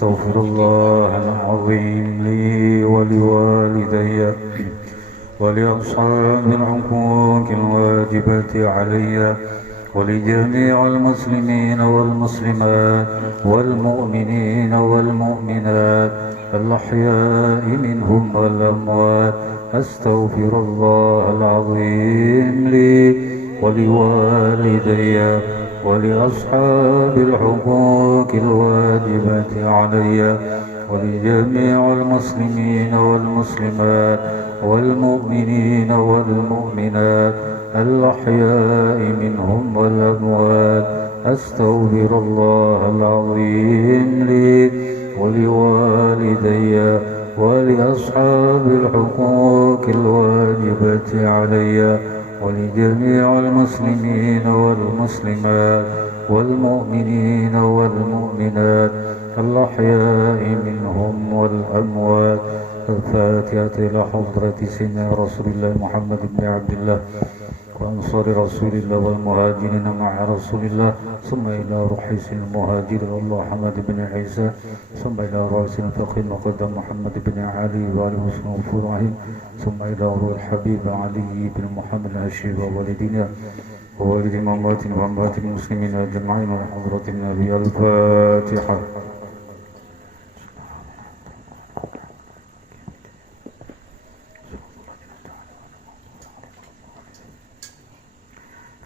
أستغفر الله العظيم لي ولوالدي ولأصحاب الحقوق الواجبة علي ولجميع المسلمين والمسلمات والمؤمنين والمؤمنات الأحياء منهم والأموات. أستغفر الله العظيم لي ولوالدي ولأصحاب الحقوق الواجبة علي ولجميع المسلمين والمسلمات والمؤمنين والمؤمنات الأحياء منهم والأموات. أستغفر الله العظيم لي ولوالدي ولأصحاب الحقوق الواجبة علي ولجميع المسلمين والمسلمات والمؤمنين والمؤمنات الأحياء منهم والأموات. الفاتحة إلى حضرة سيدنا رسول الله محمد بن عبد الله وأنصار رسول الله والمهاجرين مع رسول الله، ثم إلى روح سيدنا المهاجر الله حمد بن عيسى، ثم إلى رأس الفقيه المقدم محمد بن علي وعلى حسن الفرعين، ثم إلى روح الحبيب علي بن محمد الشيخ والدنا ووالد أمهات وأمهات المسلمين أجمعين وحضرة النبي. الفاتحة.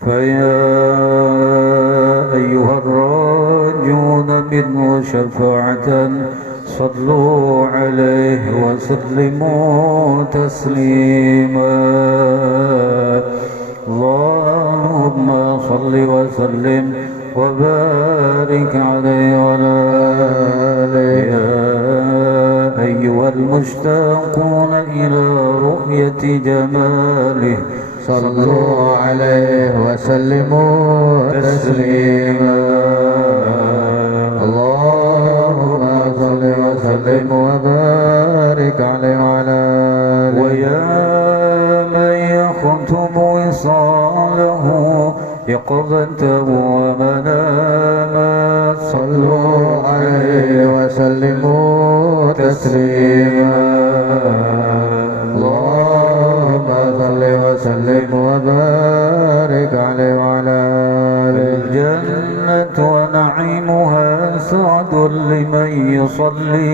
فيا أيها الراجون منه شفاعة صلوا عليه وسلموا تسليما. اللهم صل وسلم وبارك عليه وعلى آله. يا أيها المشتاقون إلى رؤية جماله صلوا عليه وسلموا تسليما. اللهم صل وسلم وبارك عليه وعلى آله. ويا من يختم وصاله يقظة ومناما صلوا عليه وسلموا تسليما. وسلم وبارك عليه وعلى آله. الجنة ونعيمها سعد لمن يصلي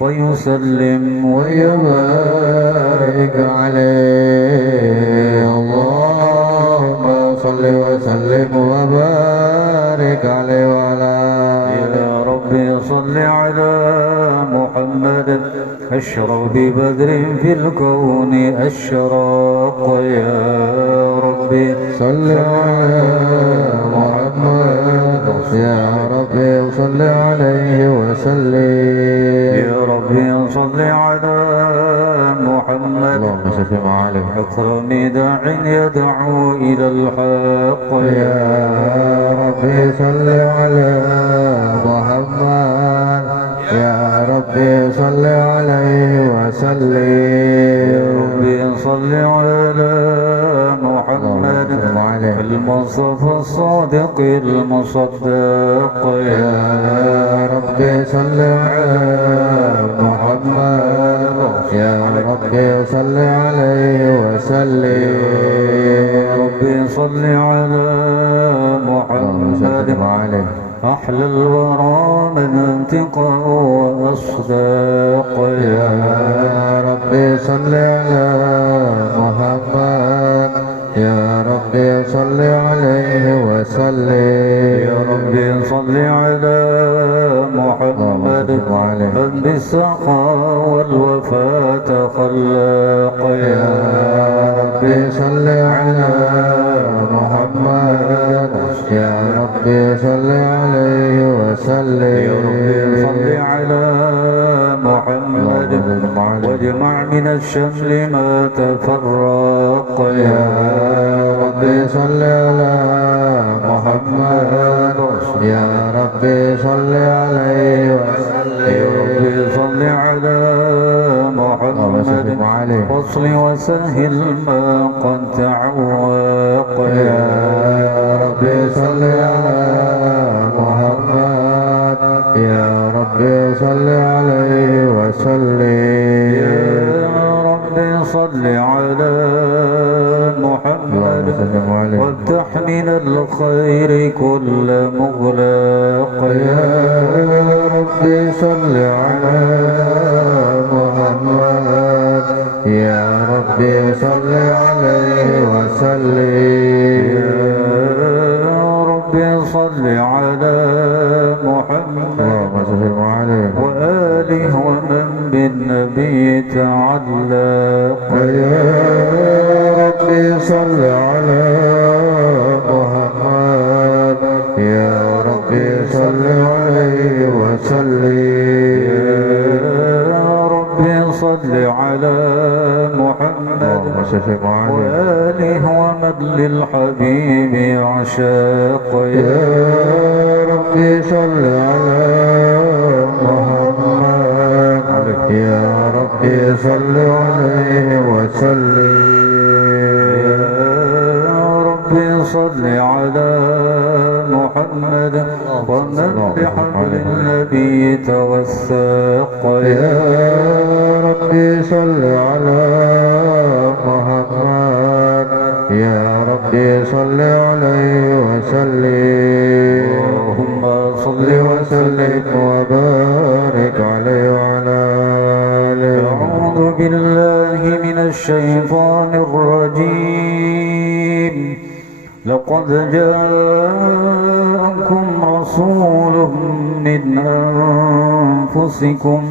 ويسلم ويبارك عليه. اللهم صل وسلم وبارك عليه وعلى آله. يا ربي صل على محمد أشرف بدر في الكون أشرق. يا ربي صل على محمد. يا ربي صل عليه وسلم. يا ربي صل على محمد أكرم داع يدعو إلى الحق. يا ربي صل على محمد. يا ربي صل عليه وسلم. يا ربي صل على محمد المصطفى الصادق المصدق. يا ربي صل على محمد. يا ربي صل عليه وسلم. يا ربي صل على محمد أحلى الورى منطقا وأصداق. يا ربي صل على محمد. يا ربي صل عليه وسلم. يا ربي صل على محمد من بالسخاء والوفاة خلاق. يا ربي صل على محمد. يا ربي صل عليه وسلم. يا ربي صل على محمد واجمع من الشمل ما تفرق. يا ربي صل على محمد. يا ربي صل عليه وسلم. يا ربي صل على محمد وصل وسهل ما قد تعوق. يا ربي صل على محمد. يا ربي صل الخير كل مغلاق يا ربي صل على محمد يا ربي صل عليه وسلم يا ربي صل على محمد وآله ومن بالنبي تعلق يا ربي صل على محمد يا ربي صل عليه وسلم يا ربي صل على محمد وآله ومن للحبيب عشاق يا ربي صل على محمد يا ربي صل عليه وسلم يا ربي صل على محمد ومن بحبل النبي توثق يا ربي صل على محمد يا ربي صل عليه وسلم اللهم صل وسلم وبارك عليه وعلى آله. أعوذ بالله من الشيطان الرجيم. لقد جاءكم رسول من أنفسكم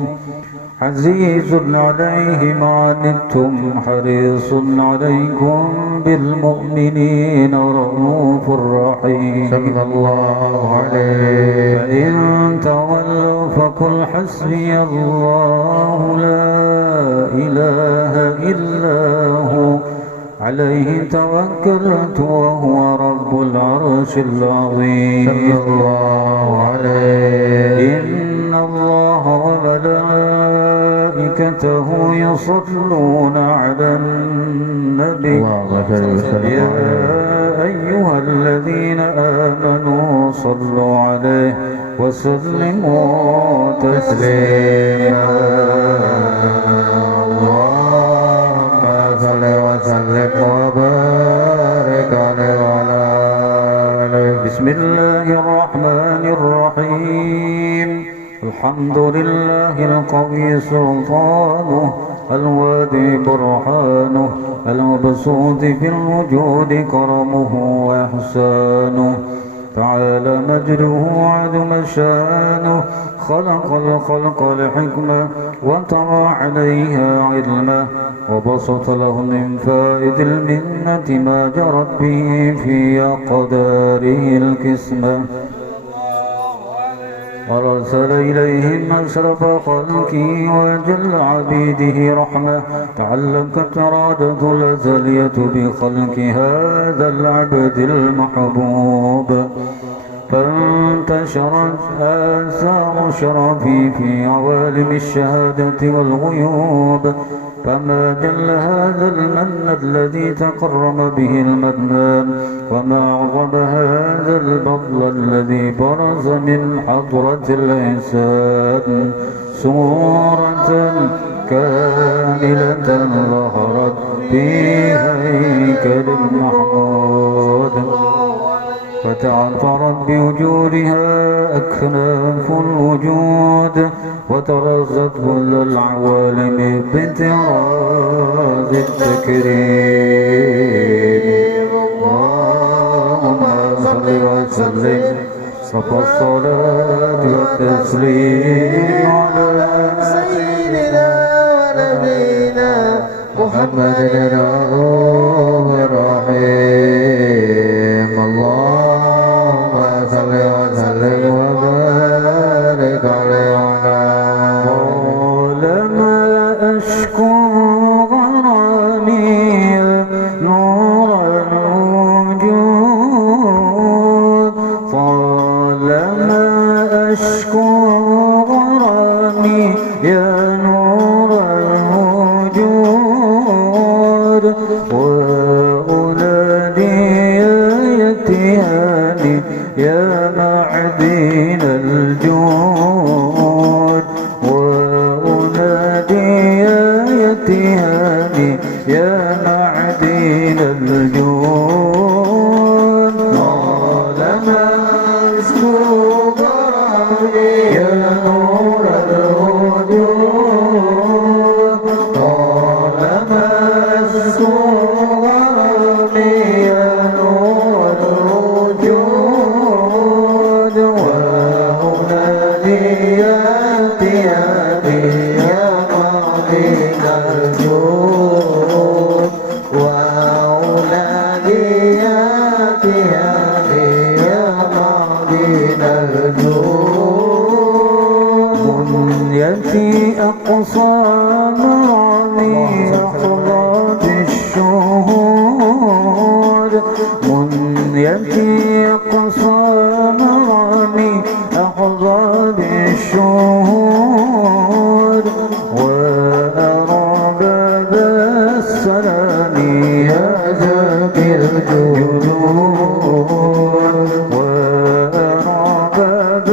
عزيز عليه ما عنتم حريص عليكم بالمؤمنين رؤوف رحيم. صلى الله عليه. فإن تولوا فقل حسبي الله لا إله إلا هو عليه توكلت وهو رب العرش العظيم. صلى الله عليه. إن الله وملائكته يصلون على النبي يا أيها الذين آمنوا صلوا عليه وسلموا تسليما. اللهم صل وسلم وبارك عليه وعلى آله. بسم الله الرحمن الرحيم. الحمد لله القوي سلطانه الوادي برهانه المبسوط في الوجود كرمه وإحسانه تعالى مجده وعظم شانه. خلق الخلق لحكمة وطرى عليها علمه وبسط له من فائد المنة ما جرت به في أقداره الكسمة ورسل إليهم أشرف خلقه وجل عبيده رحمة. تعلقت إرادة الأزلية بخلق هذا العبد المحبوب فانتشرت آثار شرفي في عوالم الشهادة والغيوب. فما جل هذا المن الذي تكرم به المنان وما أعظم هذا الفضل الذي برز من حضرة الإنسان. صورة كاملة ظهرت في هيكل محمود فتعثرت بوجودها أكناف الوجود وترزت كل العوالم بانتراز التكريم. اللهم صل وسلم رب الصلاة والتسليم على سيدنا ونبينا محمد الرؤوف الرحيم. اللهم صل وسلم وبارك عليه وعلى آله. لما أشكو غرامي نور الوجود طالما أشكو غرامي يا نور الوجود وأنادي يا يتياني يا معدن الجود وأنادي يا يتياني يا معدن الجود. الجود منيتي أقصى معاني أحضان الشهود منيتي أقصى معاني أحضان الشهود وأرى باب السلام يا زكي الجود وأرى باب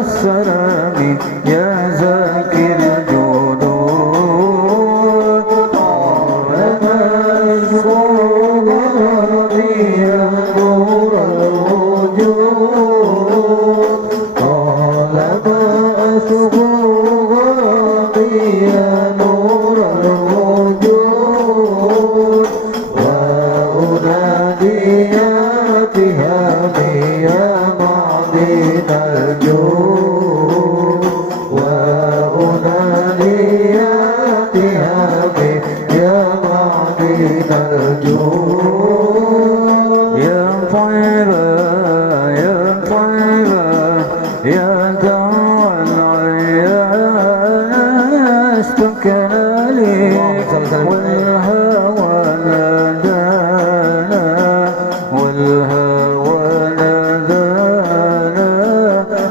السلام يا زكي الجود طالب الشهود يا نور الوجود طالب الشهود يا نور الوجود وأنادي يا تهامي يا معدن الجود وأنادي يا تهامي يا معدن الجود يا طيبة يا طيبة يا دار العيان اشتكنا لك والهوى نادانا والهوى نادانا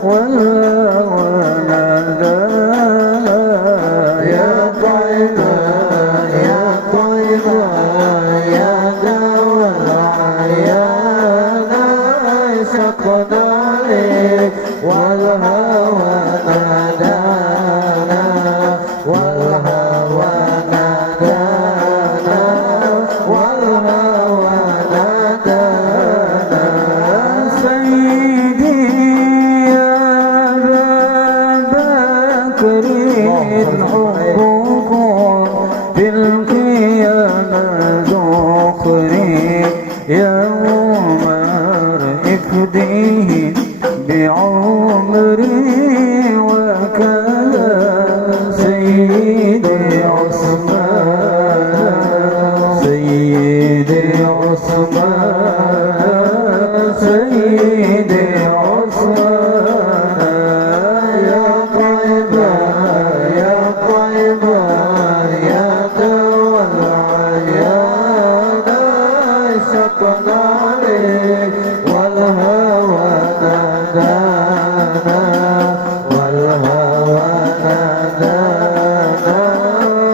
والهوى نادانا يا طيبة يا طيبة يا دوا العيان شقنا لك والهوى نادانا والهوى نادانا والهوى نادانا سيدي يا أبا بكر حبكم في القيامة ذخري يا عمر افديه بعمري وكذا سيدي عثمان سيدي عثمان سيدي عثمان يا طيبة يا طيبة يا دوا العيان شقنا لك والهوى نادانا والهوى نادانا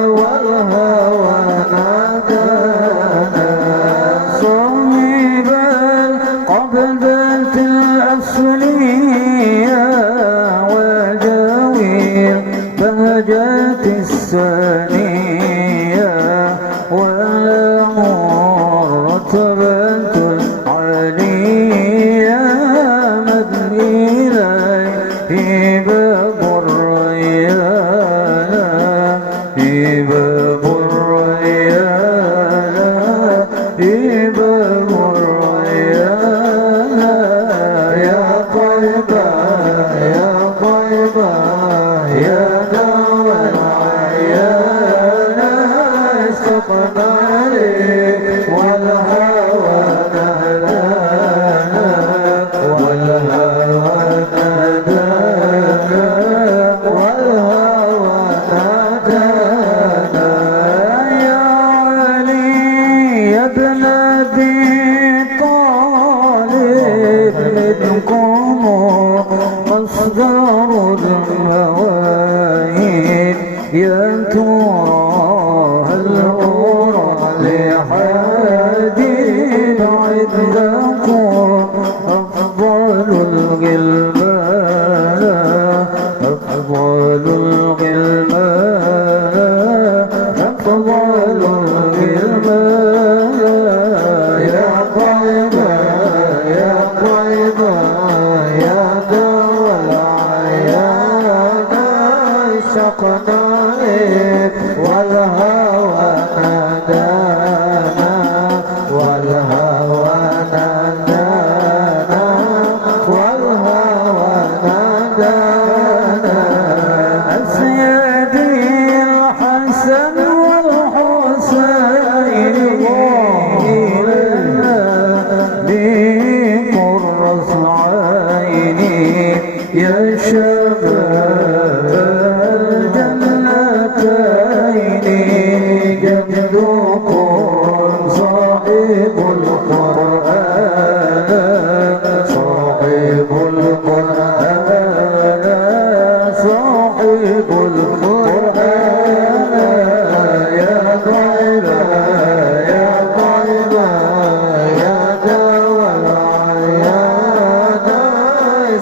والهوى نادانا صاحب القبضة الأصلية وجاوير بهجة الثانية ولا مرتبة العالية مد إليه باب الريان باب الريان باب الريان يا طيبة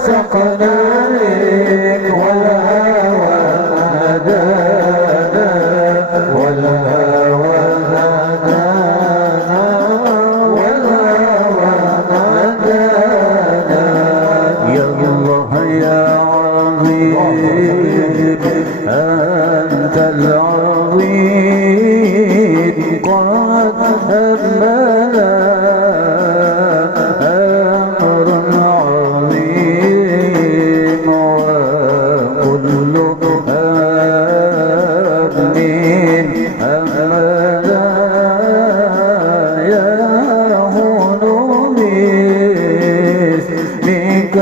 وسقنا لك والهوى هدانا والهوى هدانا والهوى هدانا يا الله يا عظيم أنت العظيم قد همنا أمر عظيم وكل آمين أمنا يهون باسمك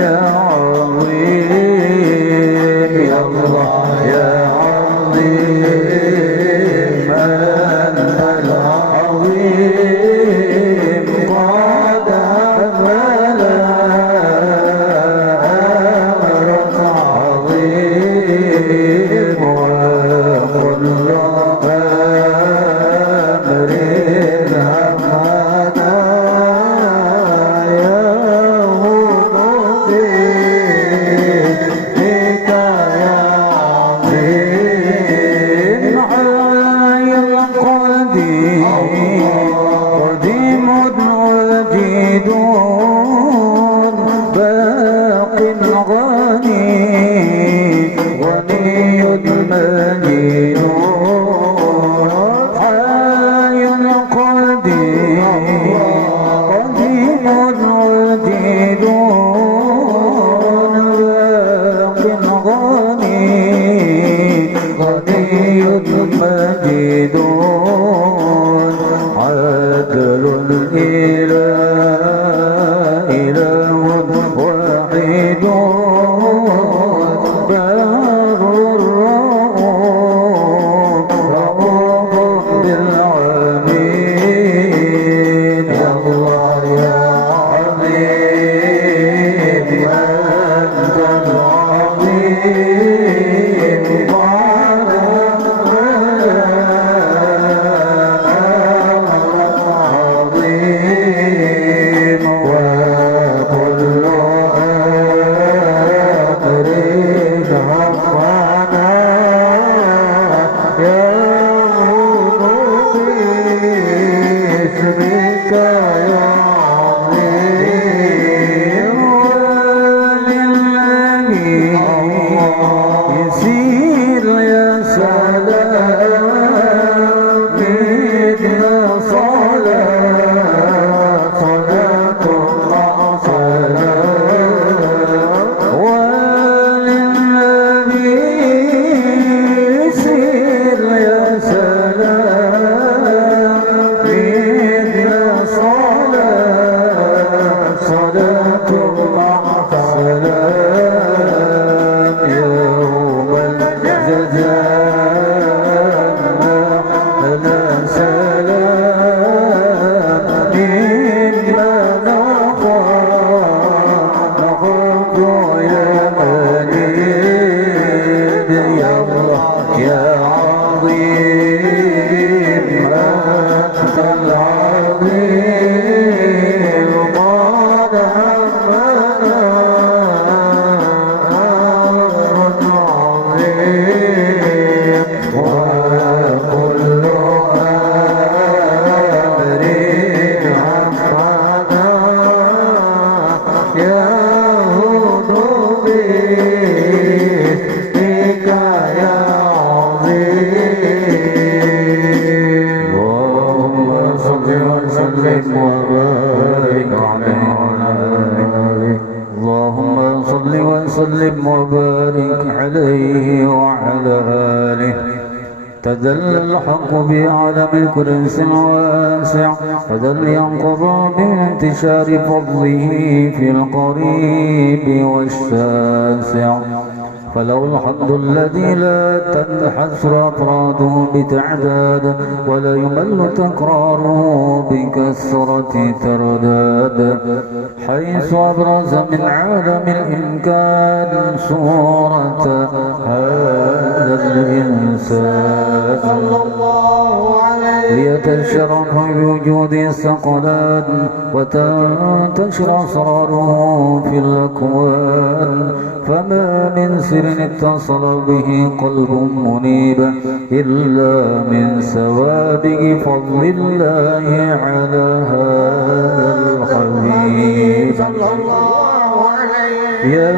يا عظيم يا الله يا عظيم أنت العظيم قد حملنا أمر عظيم وكل أمر همنا يهون باسمك يا عظيم حي قديم وجيد باق غني مجيد حي قديم وجيد باق غني مجيد عدل إله واحد بر رؤوف بالعالمين يا الله يا عظيم أنت العظيم عظيم وكل أمر ربنا يهون باسمك يا عظيم وللذي يسير يا سلام بدنا صلاة الله سلام وللذي يسير يا سلام بدنا صلاة الله سلام يوم الجزاء أهلا سلام مما نخاف يا مجيد يا الله يا عظيم أنت العظيم قد همنا أمر عظيم وكل أمر همنا يهون باسمك يا عظيم اللهم صل وسلم وبارك عليه اللهم صل وسلم وبارك عليه وعلى آله تدل الحق بعالم الكرس الواسع تدل ينقضى بانتشار فضله في القريب والشاسع فله الحمد الذي لا تنحصر أفراده بتعداد ولا يمل تكراره بكثرة ترداد حيث أبرز من عالم الإمكان صورة هذا الإنسان صلى الله عليه ليتشرف بوجود الثقلان وتنتشر أسراره في الأكوان فما من سر اتصل به قلب منيب إلا من سوابق فضل الله على هذا الحبيب يا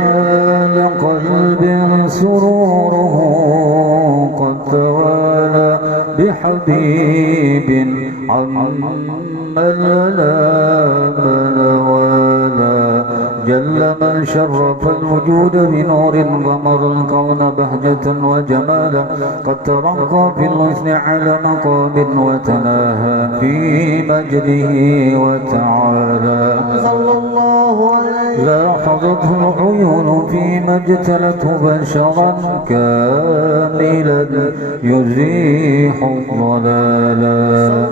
لقلب سروره قد توالى بحبيب عم الولا جل من شرف الوجود بنور غمر الكون بهجة وجمالا قد ترقى في الحسن على مقام وتناهى في مجده وتعالى صلى الله عليه لاحظته العيون فيما اجتلته بشرا كاملا يزيح الضلالا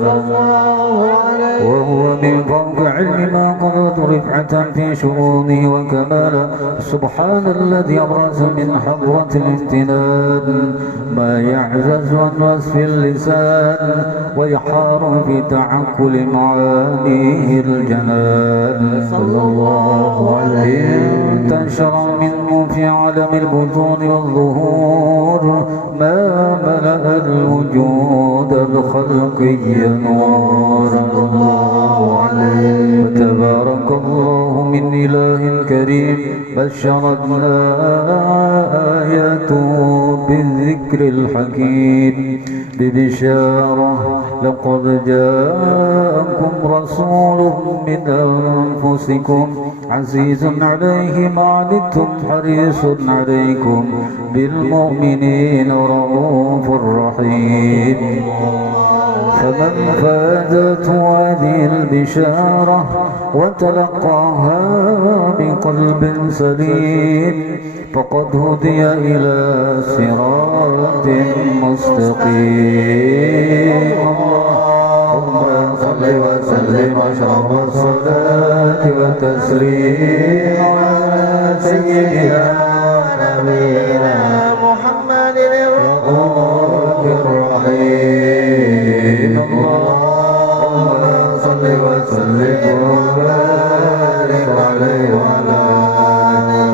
وهو من فوق علم ما قضت رفعة في شؤونه وكمالا سبحان الذي أبرز من حضرة الامتنان ما يعجز عن وصف اللسان ويحار في تعقل معانيه الجنان صلى الله عليه انتشر منه في عالم البطون والظهور ما ملأ الوجود الخلقي نورا فتبارك الله من إله كريم بشرتنا آياته بالذكر الحكيم ببشارة لقد جاءكم رسول من أنفسكم عزيز عليه ما عنتم حريص عليكم بالمؤمنين رؤوف رحيم فمن فادته هذه البشارة وتلقاها بقلب سليم فقد هدي إلى صراط مستقيم اللهم صل وسلم أشرف الصلاة والتسليم على سيدنا نبينا محمد الرؤوف الرحيم اللهم صل وسلم وبارك عليه وعلى آله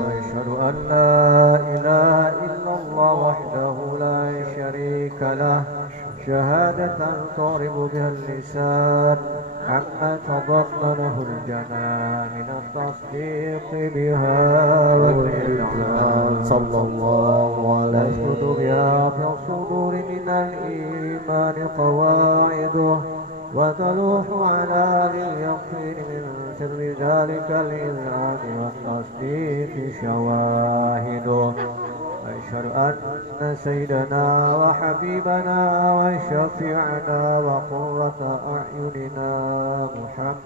وأشهد أن لا إله إلا الله وحده لا شريك له شهادة تعرب بها اللسان عما تضمنه الجنان من التصديق بها والإعلان صلى الله عليه وسلم بها في الصدور من الإيمان قواعده وتلوح على اليقين من سر ذلك الإذعان والتصديق شواهده أشهد أن سيدنا وحبيبنا وشفيعنا وقرة أعيننا محمد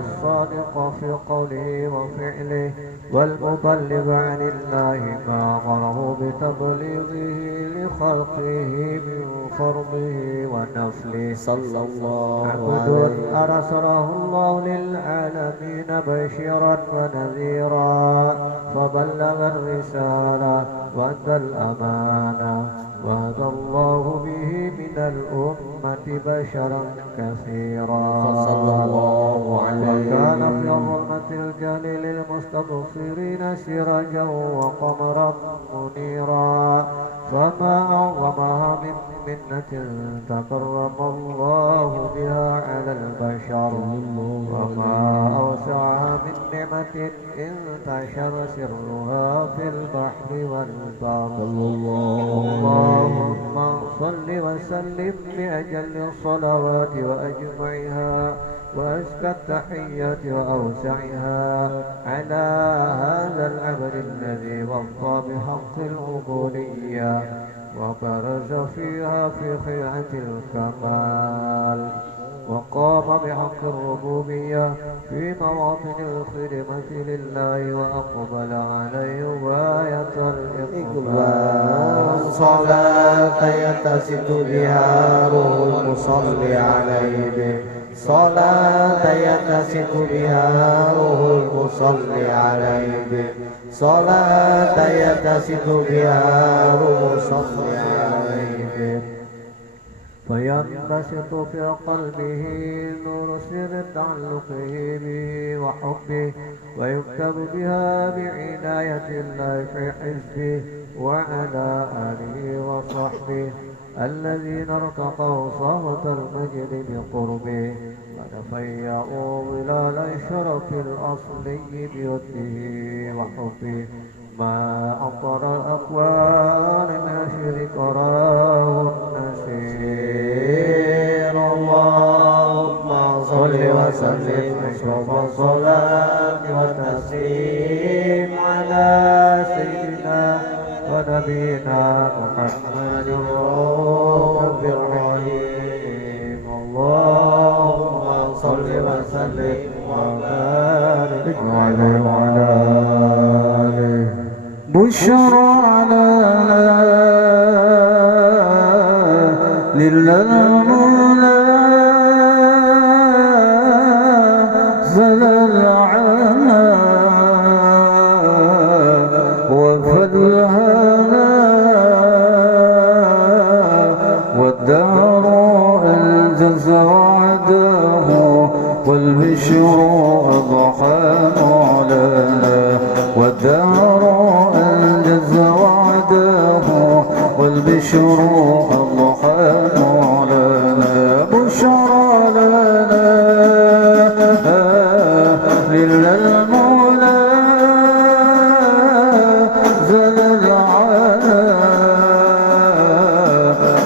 الصادق في قوله وفعله والمبلغ عن الله ما أمره بتبليغه لخلقه من فرضه ونفله صلى الله عليه أرسله الله للعالمين بشيرا ونذيرا فبلغ الرسالة وأدى الأمانة وهدى الله به من الأمة بشرا كثيرا صلى الله عليه وكان في ظلمة الجهل للمستبصرين سراجا وقمرا منيرا فما أعظمها من منة تكرم الله بها على البشر وما أوسعها من نعمة انتشر سرها في البحر والبر اللهم صل وسلم بأجل الصلوات وأجمعها وأزكى التحيات وأوسعها على هذا العبد الذي وفى بحق العبودية وبرز فيها في خيعة الكمال وقام بحق الربوبية في مواطن الخدمة لله وأقبل عليه غاية الإقبال صلاة يتسد بها روح المصلي عليه صلاة يتسد بها روح المصلي عليه صلاة يتسد بها روح المصلي عليه فينبسط في قلبه نور سر تعلقه به وحبه ويكتب بها بعناية الله في حزبه وعلى آله وصحبه الذين ارتقوا صامت المجد بقربه ونفيأوا ظلال الشرف الأصلي بوده وحبه ما أمطر الأكوان من شرك راه النسير اللهم صل وسلم أشرف الصلاة والتسليم على سيدنا ونبينا محمد رب الرحيم اللهم صل وسلم وبارك عليه وعلى آله بشرى للمولى زلل عنا وفدها والدار الجز وعده والبشر أضحى علينا والدار الجز وعده والبشر أضحى علينا بشرى لنا للمولى زلل عنا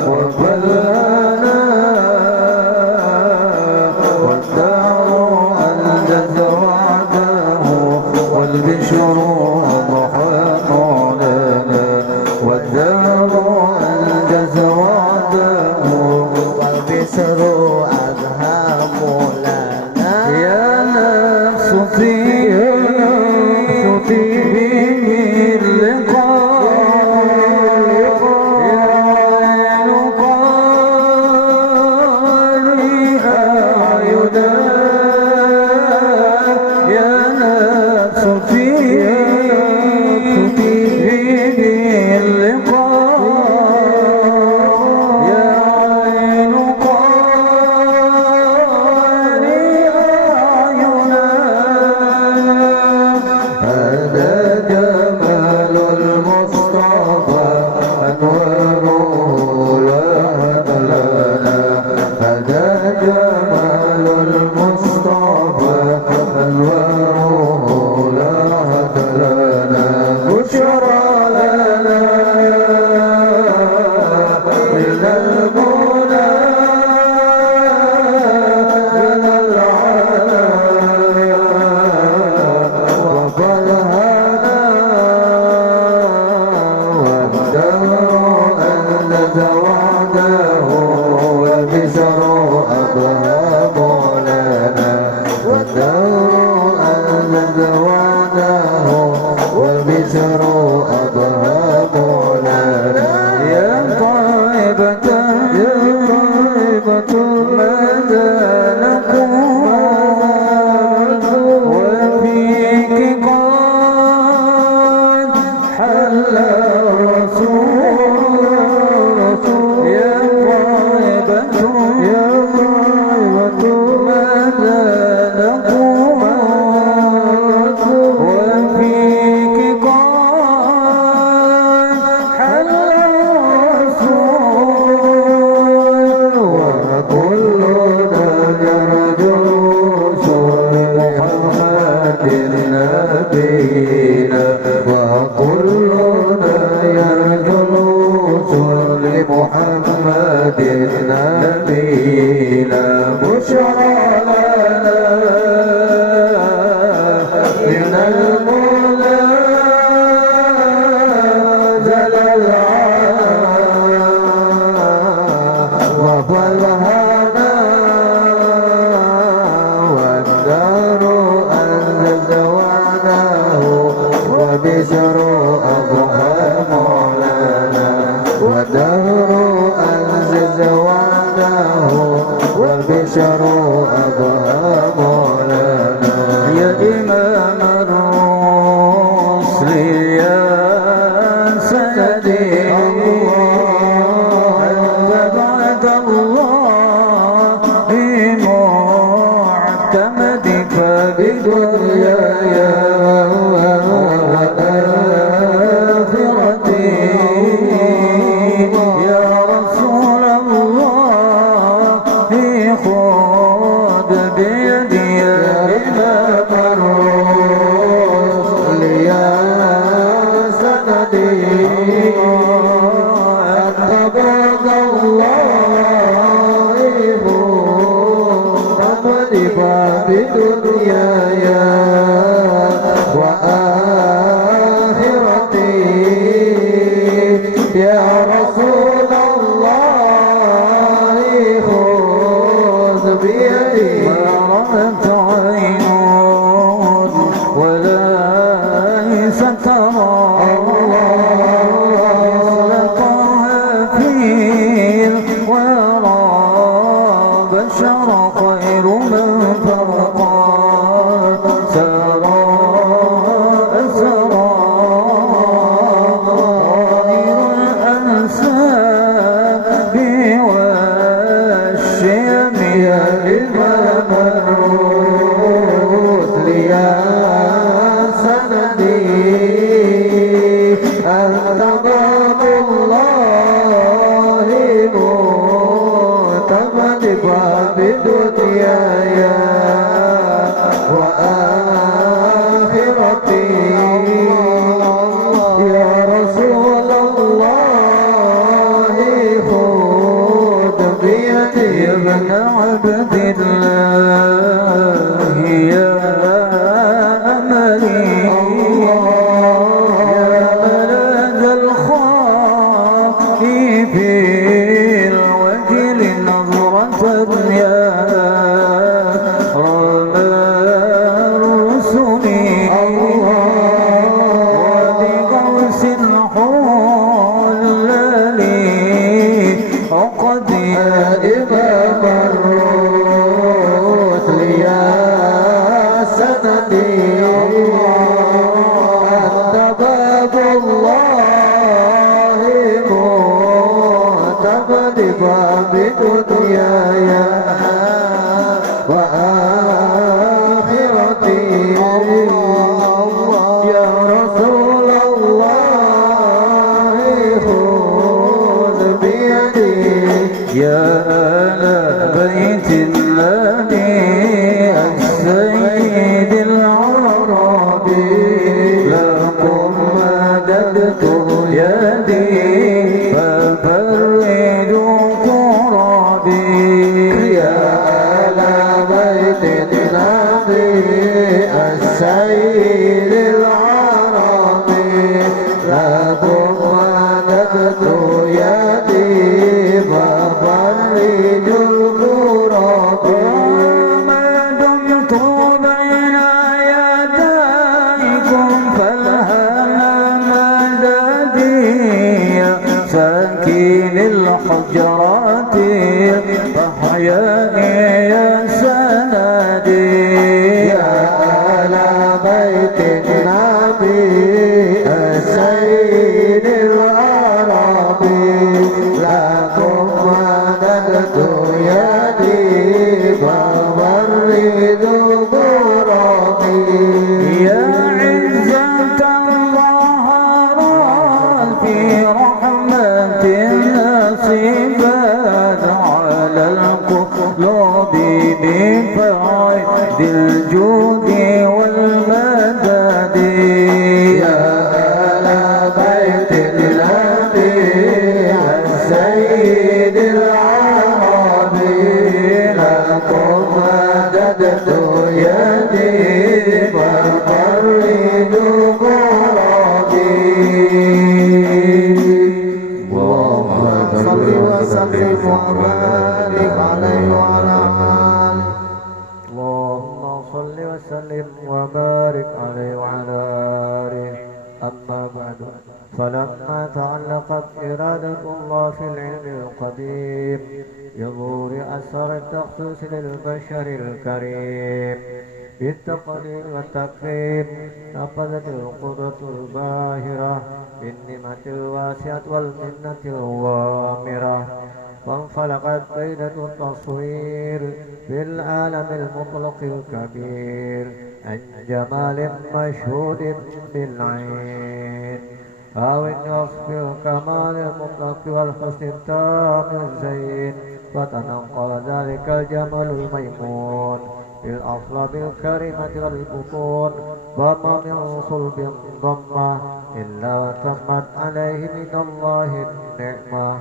وبلغنا والدار الجز وعده والبشر أضحى علينا والدار الجز وعده والبشر أضحى لنا يا نفس طيبي باللقاء يا عين قاري أعينا يا نفس طيبي باللقاء يا عين قاري أعينا هذا جمال المصطفى أنواره لهب لنا هذا جمال المصطفى أنواره لهب لنا بشرى لنا من المولى من العلا وبلغنا والدار الذي وعده والبشر أضهاب لنا والدار الذي وعده والبشر أضهاب لنا يا طيبة ماذا نقول وفيك قد حل الرسول يا طيبة ماذا نقول وفيك قد حل الرسول وكلنا نرجو شر محمد نبينا وكلنا يرجو شر محمد نبينا بشرى لنا من المولى زلل وبلغنا والدار الجد وعده وبشر أضحى مولانا والدار الجد وعده والبشر بدنياي وآخرتي يا رسول الله خذ بيدي يا إمام الرسل يا سندي أنت بعد الله بدنياي وآخرتي يا رسول الله خذ بيدي ما رأت عين وليس ترى بشر خير من فرقا سرى أسرى غير الأنساب والشيم يا إمام الرسل يا سندي أنت باب الله بدنياي وآخرتي يا رسول الله خذ بيدي يا ابن عبد الله يا أملي يا ملاذ الخائفين يا رب الرسل وبقوس حللي عقد يا إمام الرسل يا سندي أنت باب الله بدنياي وآخرتي يا رسول الله خذ بيدي يا آل بيت النبي السيد العربي لكم مددت يدي ففرجوا كربي يا آل بيت النبي السيد العربي لكم مددت يدي ففرجوا كربي ما دمت بين يديكم فالهم مددي ساكن الحجرات فحيائي يا سندي يا آل بيت النبي السيد العربي لكم مددت يدي فبردوا غربي يا عزة الله في رحمة نصيبات على القلوب بفعل الجود والمدد يا آل بيت النبي السيد العربي لكم مددت يدي ففرجوا كربي صل وسلم وبارك عليه وعلى آله اللهم صل وسلم وبارك عليه وعلى آله أما بعد فلما تعلقت إرادة الله في العلم القديم بظهور أثر التخصيص للبشر الكريم بالتقدير والتكريم نفذت القدرة الباهرة بالنعمة الواسعة والمنة الوامرة فانفلقت فائدة التصوير في العالم المطلق الكبير عن جمال مشهود بالعين أو الوصف الكمال المطلق والحسن التام الزين فتنقل ذلك الجمال الميمون بالأصلاب الكريمة والبطون وما من صلب ضمة إلا وتمت عليه من الله النعمة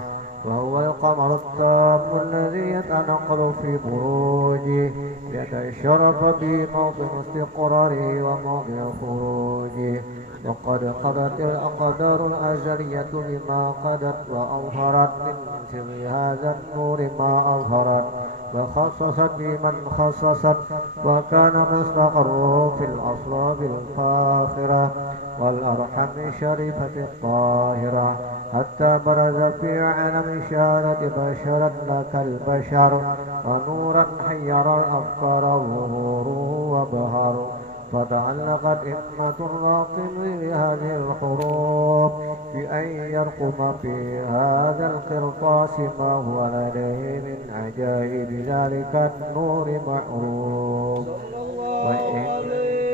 وهو القمر التام الذي يتنقل في بروجه يتشرف به موطن استقراره وموضع خروجه وقد قضت الأقدار الأزلية بما قدت وأظهرت من سر هذا النور ما أظهرت وخصصت بمن خصصت وكان مستقره في الأصلاب الفاخرة والأرحم الشريفة الطاهرة حتى برز في عالم شهادة بشرا لك البشر ونورا حير الأفكار ظهوره وبهر فتعلقت إمة الراقم بهذه الحروف بأن يرقم في هذا القرطاس ما هو لديه من عجائب ذلك النور معروف وإن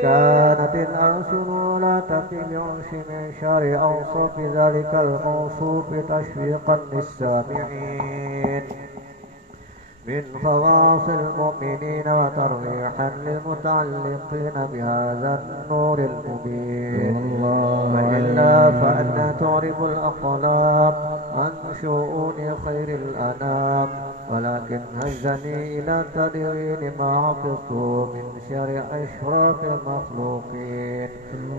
كانت الألسن لا تفي بعرش من شر أوصاف ذلك الموصوف تشويقا للسامعين من خواص المؤمنين وترغيحا للمتعلقين بهذا النور المبين وإلا فأن تعرب الأقلام عن شؤون خير الأنام ولكن هزني إلى تدوين ما حفظت من شر أشراف المخلوقين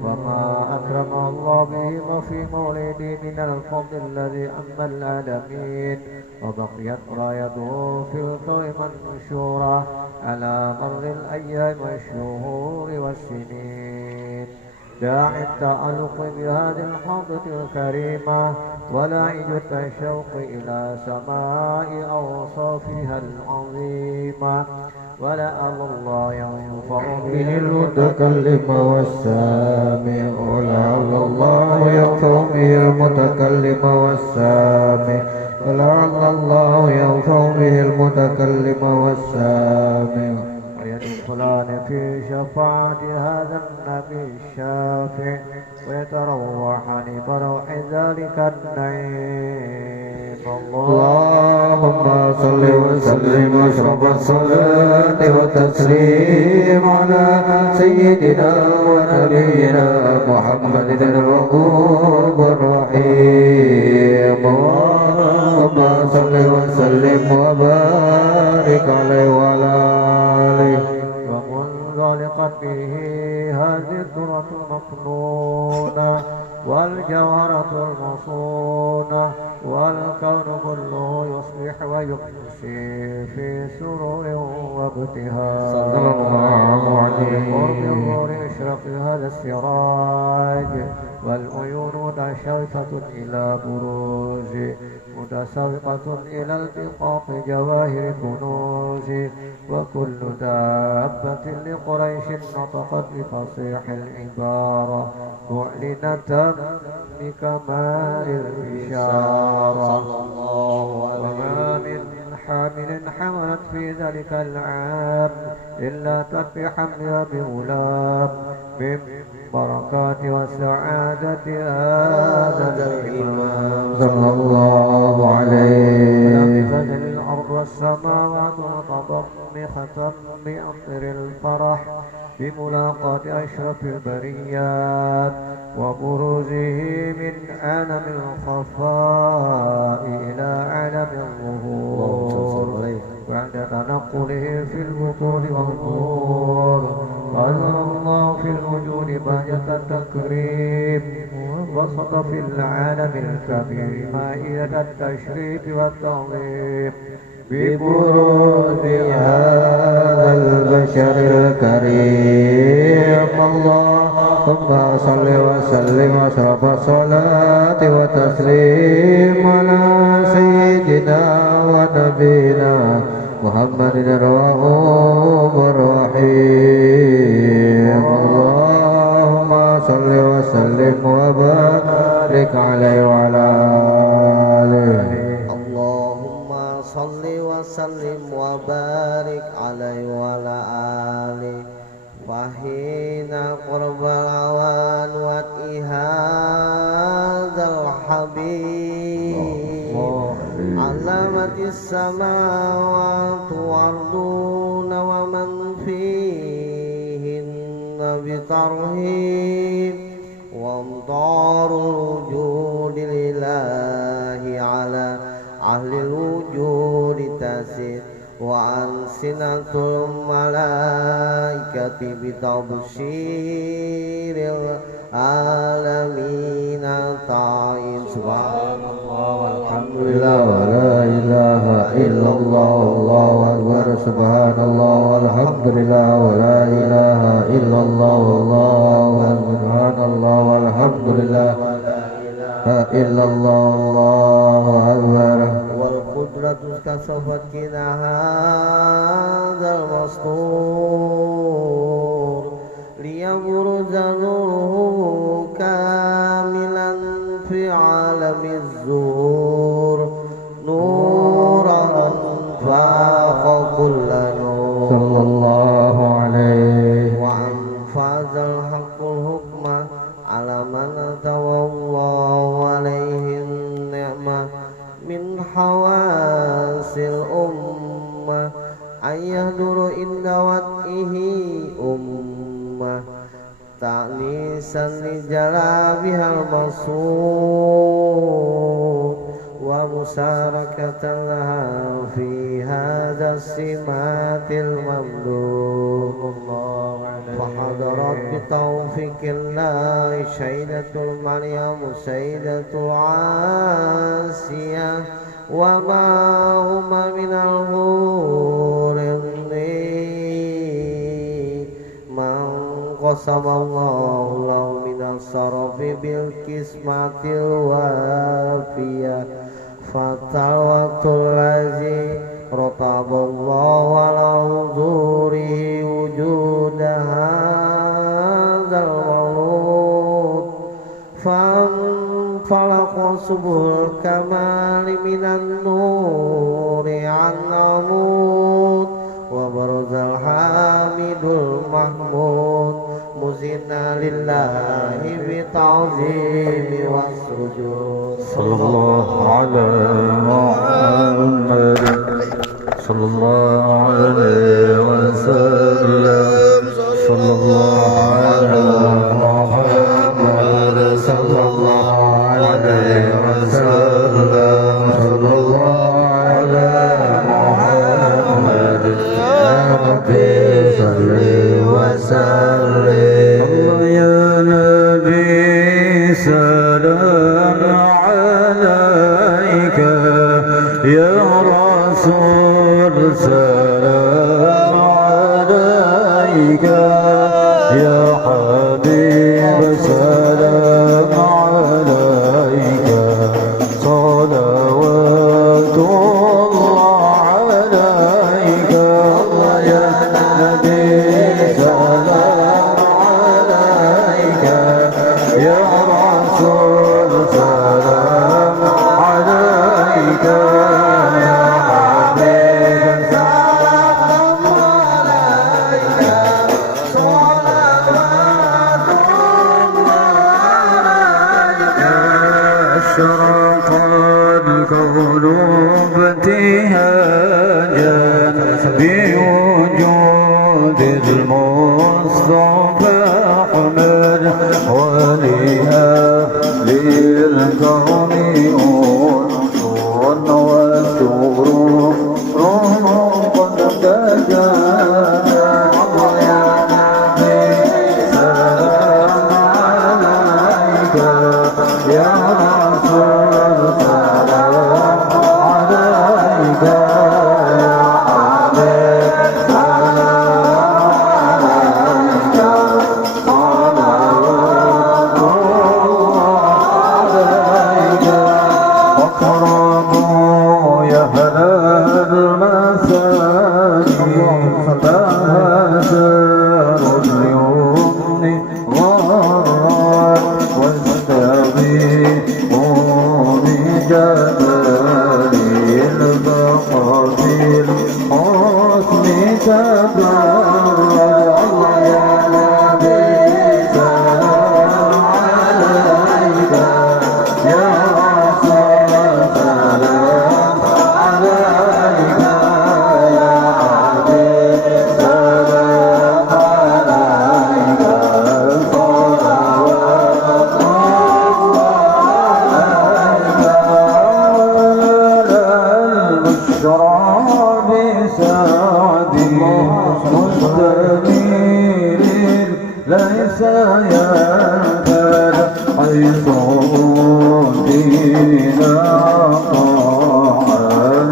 وما أكرم الله به في مولدي من الفضل الذي أما العالمين وبقيت رايته في الكون منشورة على مر الأيام والشهور والسنين داعي التعلق بهذه الحضرة الكريمة ولائج التشوق إلى سماء أوصافها العظيمة ولعل الله ينفع به المتكلم والسامع ولعل الله ينفع به المتكلم والسامع ولعل الله ينفع به المتكلم والسامع ويدخلان في شفاعة هذا النبي الشافع ويتروحان بروح ذلك النعيم اللهم صل وسلم أشرف الصلاة والتسليم على سيدنا ونبينا محمد الرؤوف الرحيم اللهم صل وسلم وبارك عليه وعلى آله ومنزلقت به هذه الدرة المكنونة والجوهرة المصونة والكون كله يصبح ويمسي في سرور وابتهاج صلى الله عليه قرب النور يشرق هذا السراج والعيون متشرفة إلى بروج متسابقة إلى التقاط جواهر كنوز وكل دابة لقريش نطقت بفصيح العبارة معلنة بكمال البشارة وما من حامل حملت في ذلك العام إلا تكفي حملها بغلام من بركات وسعادة هذا الإمام صلى الله عليه ولقد الأرض والسماوات متضمخة بأمطر الفرح بملاقاة أشرف البريات وبروزه من عالم الخفاء إلى عالم الظهور بعد تنقله في البطون والنور قال الله في الوجود بهجة التكريم وسط في العالم الكبير مائدة التشريف والتعظيم ببروز هذا البشر الكريم اللهم صل وسلم أشرف الصلاة وتسليم على سيدنا ونبينا محمد الرؤوف الرحيم اللهم صل وسلم وبارك عليه وعلى آله من قرب العوان هذا الحبيب علمت السماوات والأرضون ومن فيهن بترهيب وامطار الوجود لله على أهل الوجود تسير وألسنة الملائكة بتبشير العالمين طائر سبحان الله والحمد لله ولا إله إلا الله والله أكبر سبحان الله والحمد لله ولا إله إلا الله والله أكبر سبحان الله والحمد لله إلا الله والله أكبر والقدرة كسفت كنا هذا المسطور ليبرز نوره كاملا في عالم الزور نورا فاق كل نور صلى الله عليه وأنفذ الحق الحكم على من تولى الله عليه النعمة من حواس الأمة أن يهدر عند وطئه أمة تأنيسا لجلابها المصون ومشاركة لها في هذا السمات الممدود فحضرت بتوفيق الله سيدة مريم سيدة عاسية وما هما من الحور من قسم الله له من الشرف بالقسمة الوافية فالوقت الذي رتب الله على حضوره وجود هذا المولود فانفلق سبل الكمال من النور عن عمود وبرز الحامد المحمود مزنا لله بتعظيم والسجود صلى الله على محمد صلى الله عليه وسلم صلى الله على محمد صلى الله عليه وسلم صلى الله على محمد يا ربي صل وسلم يا نبي سلام عليك يا رسول سلام عليك يا حبيب سلام عليك صلوات الله عليك يا نبي سلام عليك يا رسول سلام عليك يا حبيب سلام عليك صلوات الله عليك أشرق الكون ابتهاجا بوجود المصطفى أحمد ولأهل الكون أنس وسرور قد تجانا يا نبي سلام عليك يا رسول سلام عليك يا حبيب سلام عليك سيدنا حيث دينا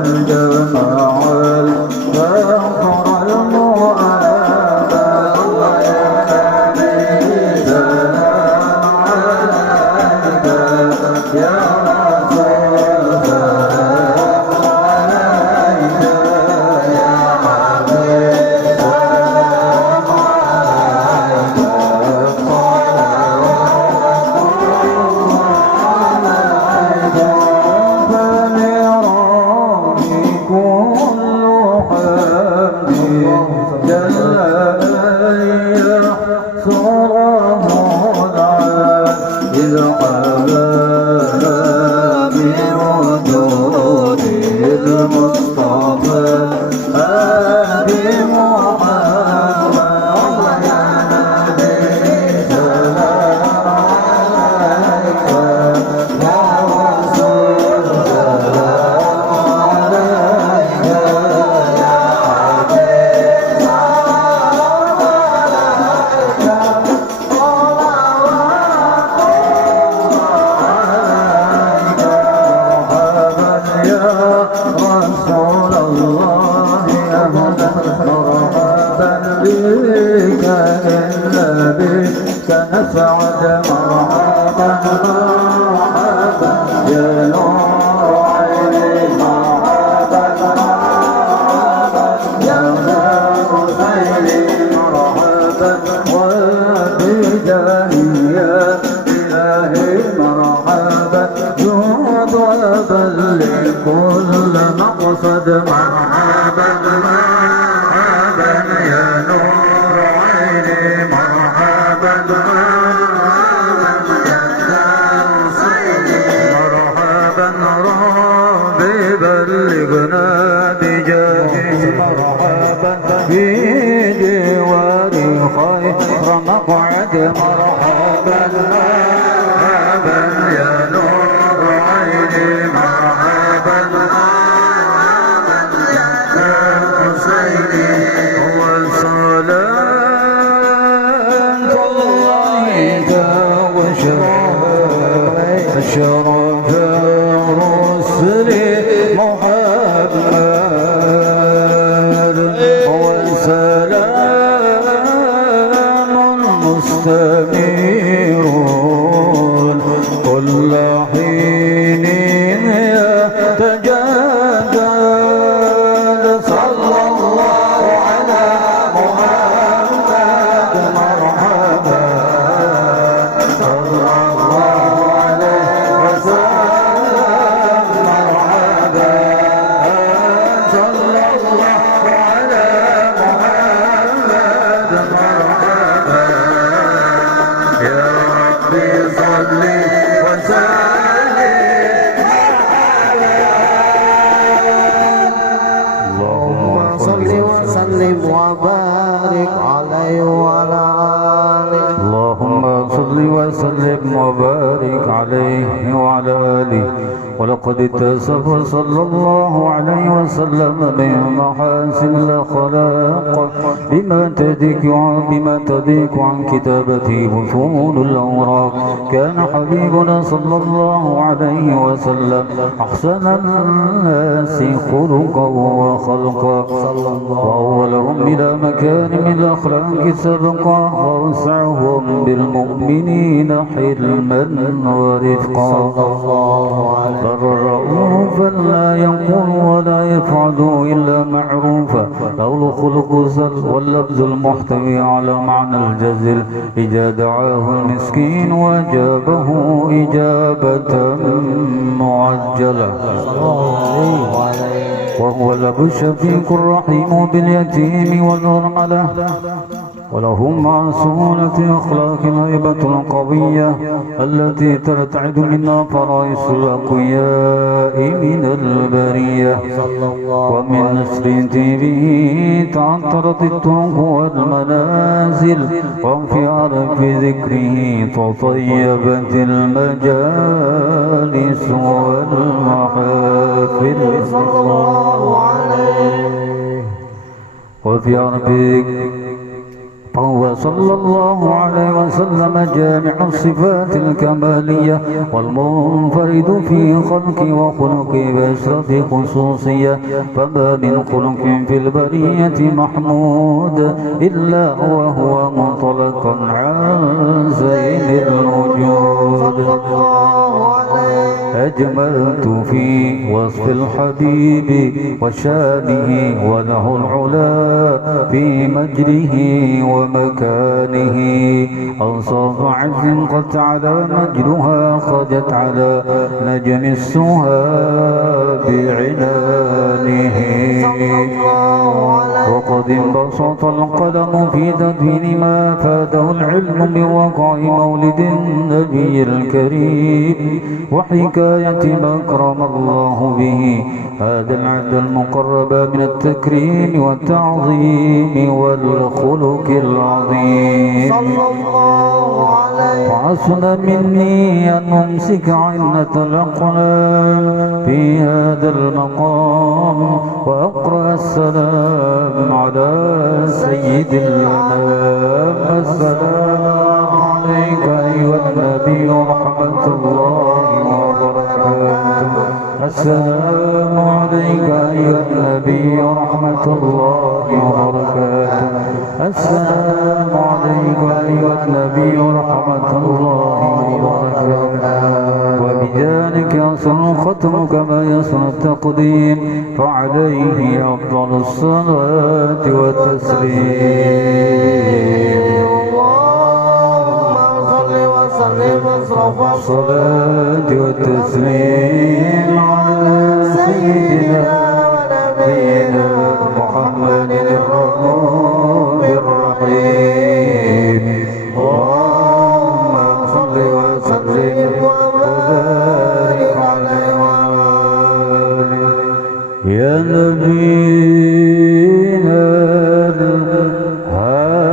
الجماع الفخر المؤمن الله يا نبي سلام عليك يا رسول سلام عليك يا حبيب سلام عليك نسعد مرحبا مرحبا يا نور عيني مرحبا مرحبا يا حسيني مرحبا وبجاهي يا إلهي مرحبا جود وبلغ كل مقصد مرحبا مرحبا يا نور عيني مرحبا بلغنا بجاهه مرحبا بديوان خير مقعد مرحبا مرحبا يا نور عيني مرحبا مرحبا يا حسيني والصلاة الله وشرف الرسل محمد وسلام مستمر كل حين يتجدد صلى الله على محمد مرحبا صلى الله عليه وسلم مرحبا صلى الله على محمد مرحبا يا ربي صل وسلم اللهم صل وسلم وبارك عليه وعلى آله اللهم صل وسلم وبارك عليه وعلى آله ولقد اتصف صلى الله عليه وسلم بمحاسن الأخلاق بما تضيق عن كتابته فنون الأوراق كان حبيبنا صلى الله عليه وسلم أحسن الناس خلقا وخلقا وأولهم إلى مكان من الأخلاق سبقا وأوسعهم بالمؤمنين حلما ورفقا رؤوفا لا يقول ولا يفعل إلا معروفا له الخلق زل واللفظ المحتوي على معنى الجزل إذا دعاه المسكين وأجابه إجابة معجلة وهو الأب الشفيق الرحيم باليتيم والأرملة ولهم مع سهولة أخلاق الهيبة القوية التي ترتعد منها فرائس الأقوياء من البرية ومن نسل به تعطرت الطرق والمنازل وفي عرف ذكره تطيبت المجالس والمحافل صلى الله عليه وفي عرف فهو صلى الله عليه وسلم جامع الصفات الكمالية والمنفرد في خلق وخلق بأسرة خصوصية، فما من خلق في البرية محمود إلا وهو منطلقا عن زين الوجود. أجملت في وصف الحبيب وشانه وله العلا في مجره ومكانه، أوصاف عز قد على مجدها خرجت على نجم السها بعنانه، وقد انبسط القلم في تدوين ما فاته العلم من وقع مولد النبي الكريم وحكاية ما أكرم الله به هذا العبد المقرب من التكريم والتعظيم والخلق العظيم. فحسن مني أن أمسك عنة الأقلام في هذا المقام وأقرأ السلام على سيد الأنام. السلام عليك أيها النبي ورحمة الله وبركاته. السلام عليك أيها النبي ورحمة الله وبركاته. السلام عليك أيها النبي ورحمة الله وبركاته. وبذلك يصل الختم كما يصل التقديم، فعليه أفضل الصلاة والتسليم. الصلاة والتسليم على سيدنا ونبينا محمد الرؤوف الرحيم. اللهم صل وسلم وبارك عليه وعلى آله يا نبينا الهادي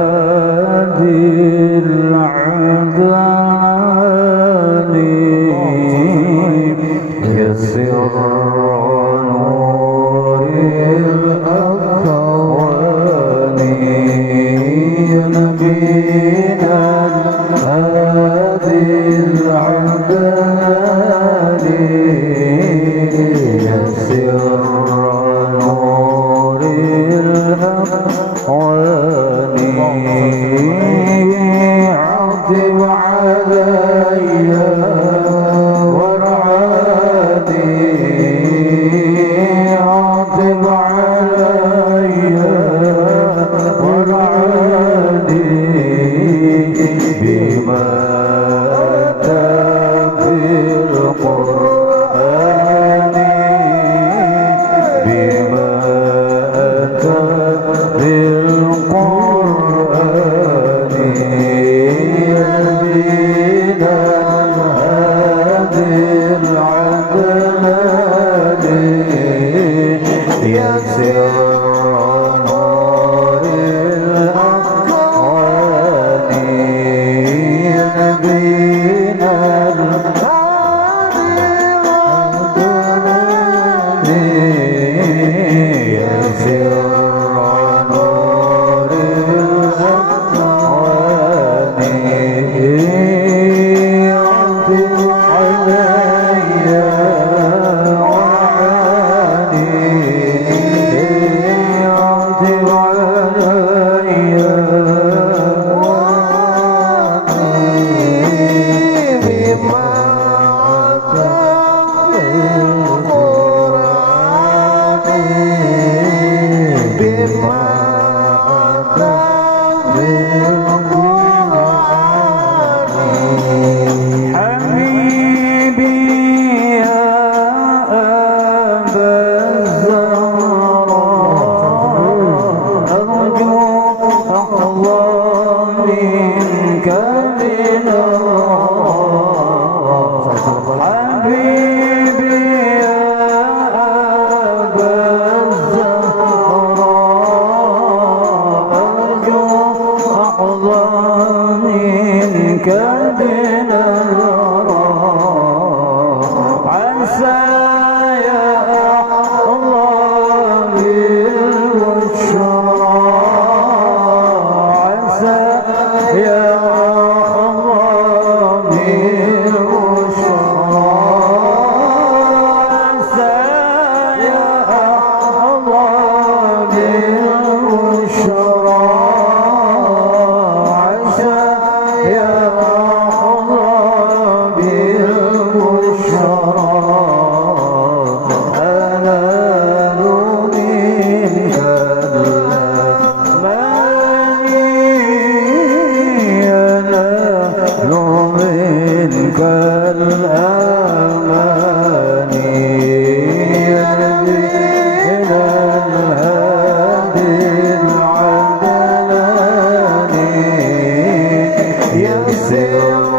عسى والسلام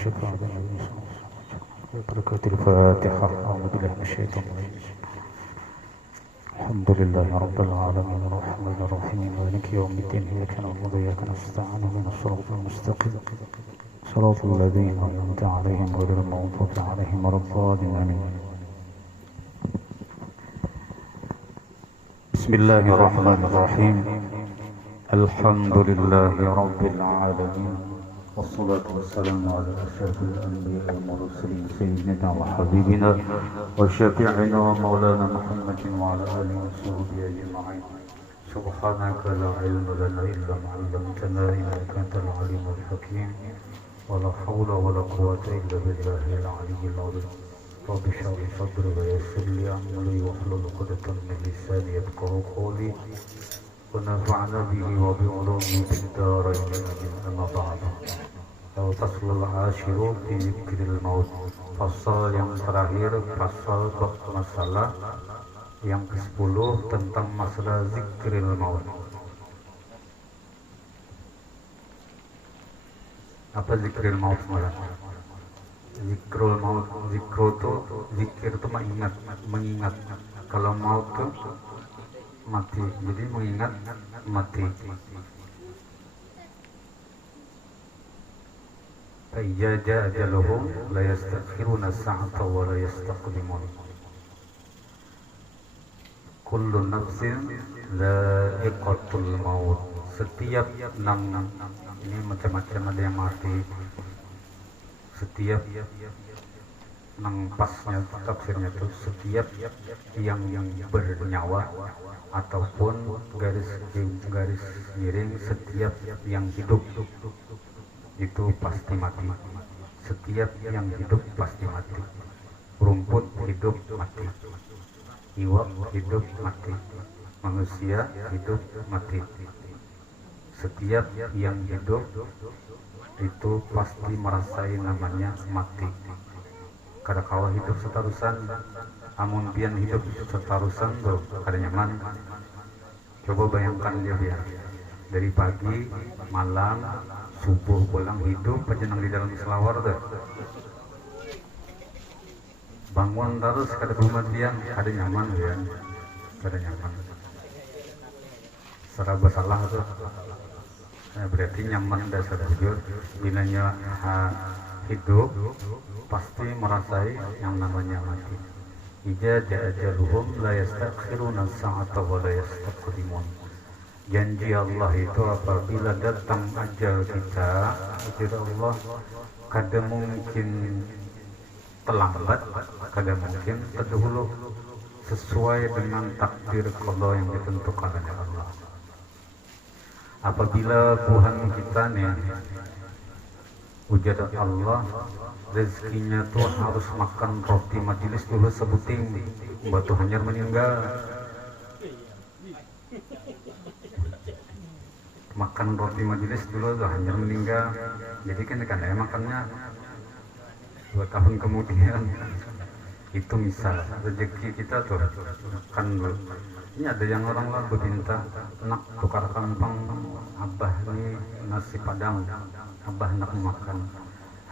والشفاعة بركة الفاتحة. أعوذ بالله من الشيطان الرجيم. الحمد لله رب العالمين الرحمن الرحيم مالك يوم الدين إياك نعبد وإياك نستعين اهدنا الصراط المستقيم صراط الذين أنعمت عليهم غير المغضوب عليهم ولا الضالين آمين. بسم الله الرحمن الرحيم. الحمد لله رب العالمين والصلاة والسلام على أشرف الأنبياء والمرسلين سيدنا وحبيبنا وشفيعنا ومولانا محمد وعلى آله وصحبه أجمعين. سبحانك لا علم لنا إلا ما علمتنا إنك أنت العليم الحكيم. ولا حول ولا قوة إلا بالله العلي العظيم. رب اشرح لي صدري ويسر لي أمري واحلل عقدة من لساني يفقهوا قولي ونفعنا به وبعلومه في الدارين آمين. أما بعد. Al-Fasl al-Ashiru fi Zikril Maut. Fasal yang terakhir, fasal bab masalah yang ke-10 tentang masalah Zikril Maut. Apa Zikril Maut malah? Zikrul Maut, zikro itu, zikir itu mengingat. Kalau maut itu mati, jadi mengingat mati. Fa'idza ja'a ajaluhum la yastakhiruna sa'ata wa la yastaqdimun. Kullu nafsin dha'iqatul maut. Setiap ini macam-macam, ada yang mati. Setiap pasnya tafsirnya itu setiap yang bernyawa ataupun garis miring, setiap yang hidup itu pasti mati. Setiap yang hidup pasti mati. Rumput hidup mati, iwak hidup mati, manusia hidup mati. Setiap yang hidup itu pasti merasai namanya mati. Kada kawa hidup setarusan, amun pian hidup setarusan tuh kada nyaman. Coba bayangkan dia biar dari pagi, malam, subuh, pulang hidup aja nang di dalam selawar tuh. Bangun terus kada kematian, kada nyaman ya, kada nyaman. Serba salah tuh. Berarti nyaman dasar bujur. Binanya hidup pasti merasai yang namanya mati. Idza ja'a ajaluhum la yastakhiruna sa'ata wa la yastaqdimun. Janji Allah itu apabila datang ajal kita, ajal Allah kada mungkin terlambat, kada mungkin terdahulu, sesuai dengan takdir qada yang ditentukan oleh Allah. Apabila Tuhan kita nih ujar Allah, rezekinya tuh harus makan roti majelis dulu sebuting, batu hanyar meninggal. Makan roti majelis dulu tuh hanyar meninggal. Jadi kan makannya 2 tahun kemudian. Itu misal rezeki kita tuh kan. Ini ada yang orang lah berminta, nak tukar kampung, abah ini nasi padang, abah nak makan.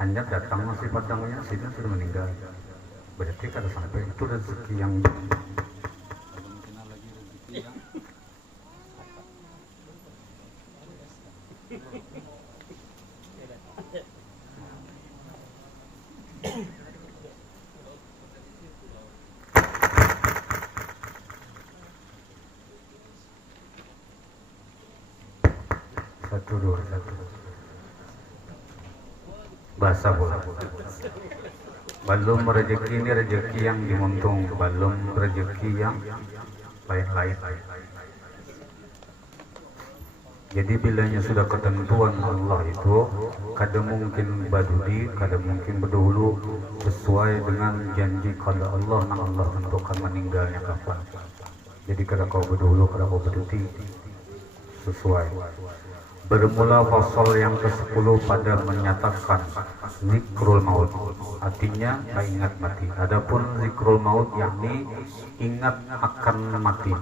Hanya datang nasi padangnya, sudah meninggal. Berarti kada sampai itu rezeki yang satu. Bahasa bola. Belum rezeki ini rezeki yang dimuntung, belum rezeki yang lain-lain. Jadi bilanya sudah ketentuan Allah itu, kada mungkin badudi, kada mungkin berdahulu, sesuai dengan janji kada Allah yang Allah tentukan meninggalnya kapan. Jadi kada kau berdahulu, kada kau berdudi, sesuai. Bermula fasal yang ke-10 pada menyatakan zikrul maut, artinya ingat mati. Adapun zikrul maut yakni ingat akan mati.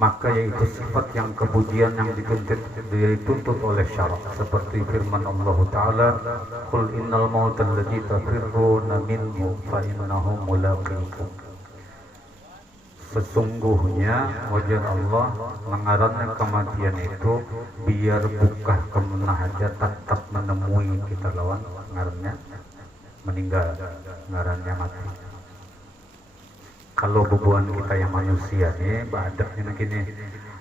maka yaitu sifat yang kepujian yang dituntut oleh syarak, seperti firman Allah Ta'ala, qul innal mauta alladzi tafirruna minhu fa innahu mulaqikum. Sesungguhnya wajar Allah mengarankan kematian itu biar buka kemana aja tetap menemui kita lawan ngarannya meninggal, ngarannya mati. Kalau bebuan kita yang manusia nih, badaknya gini,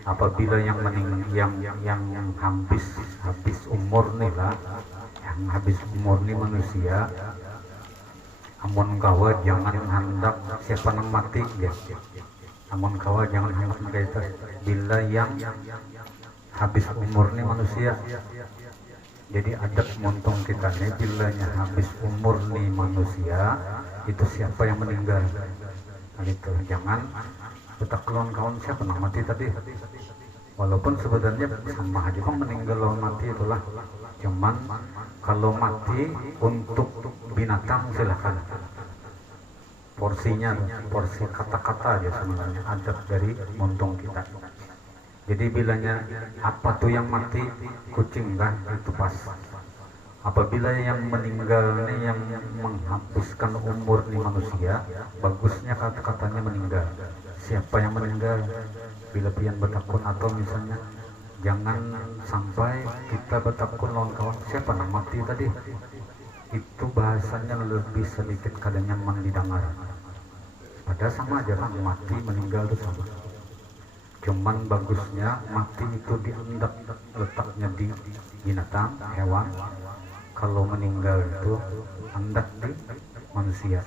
apabila yang habis umur nih lah, yang habis umur nih manusia, amun kawa jangan hendak siapa nang mati ya. Amun kawa jangan hendak kita bila yang habis umur nih manusia. Jadi adab montong kita nih bilanya habis umur nih manusia, itu siapa yang meninggal. Gitu, jangan kita kawan siapa nang mati tadi, walaupun sebenarnya sama aja kan meninggal lawan mati itulah, cuman kalau mati untuk binatang silahkan, porsinya porsi kata-kata aja sebenarnya adab dari montong kita. Jadi bilanya apa tuh yang mati, kucing kan, itu pas. Apabila yang meninggal ini yang menghabiskan umur di manusia, bagusnya kata-katanya meninggal. Siapa yang meninggal? Bila pian bertakun, atau misalnya jangan sampai kita bertakun lawan kawan siapa yang mati tadi. Itu bahasanya lebih sedikit kada nyaman didengar. Padahal sama aja kan, mati meninggal itu sama. Cuman bagusnya mati itu dihendak letaknya di binatang, hewan. Kalau meninggal itu hendak di manusia.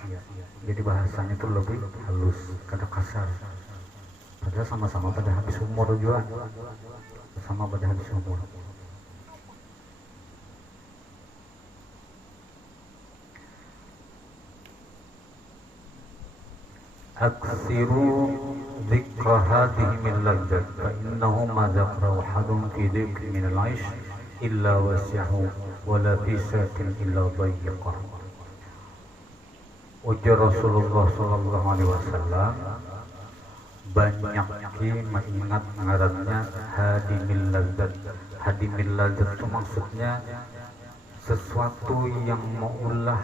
Jadi bahasanya itu lebih halus, kada kasar. Padahal sama-sama pada habis umur juga. Sama pada habis umur. Aksiru dzikra hadhihi min ladzat fa innahu ma dzakra ahadun fi dzikri min al-'aish illa wasi'ahu wala bisatin illa dayyiqah. Ujar Rasulullah sallallahu alaihi wasallam, banyak mengingat ngarannya hadimil ladzat. Hadimil ladzat itu maksudnya sesuatu yang maulah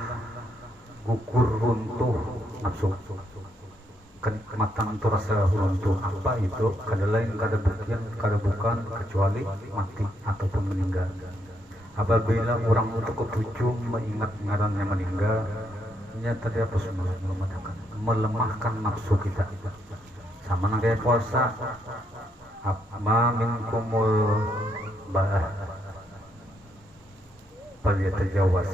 gugur runtuh nafsu. Kenikmatan itu rasa runtuh, apa itu? Kada lain kada bukan kecuali mati ataupun meninggal. Apabila orang itu ketujuh mengingat ngarannya meninggal, nyata dia apa semua melemahkan nafsu kita. Sama nang kayak puasa, ma minkumul ba'ah falyatajawaz.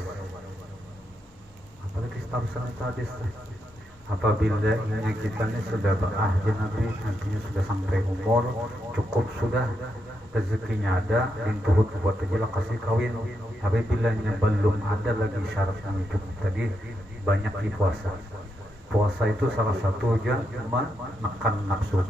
Apalagi starusan hadis. Apabila ini kita ini sudah ba'ah Nabi, nantinya sudah sampai umur, cukup sudah, rezekinya ada, dintuhut buat aja lah kasih kawin. Tapi bilanya belum ada lagi syarat yang cukup tadi, banyak di puasa. Puasa itu salah satu aja menekan nafsu.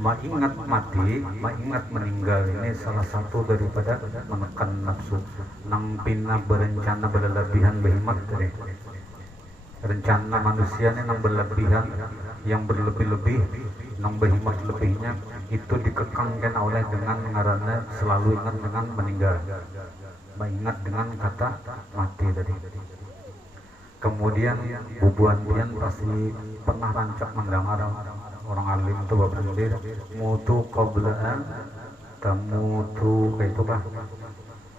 Mengingat mati, mengingat meninggal ini salah satu daripada menekan nafsu. Nang pina berencana berlebihan behimat tadi. Rencana manusia ini nang berlebihan, yang berlebih-lebih, nang behimat lebihnya itu dikekangkan oleh dengan ngarannya selalu ingat dengan meninggal, mengingat dengan kata mati tadi. Kemudian bubuan pian pasti pernah rancak mendengar orang alim itu berpikir mutu qablaan tamutu, kayak itu kah?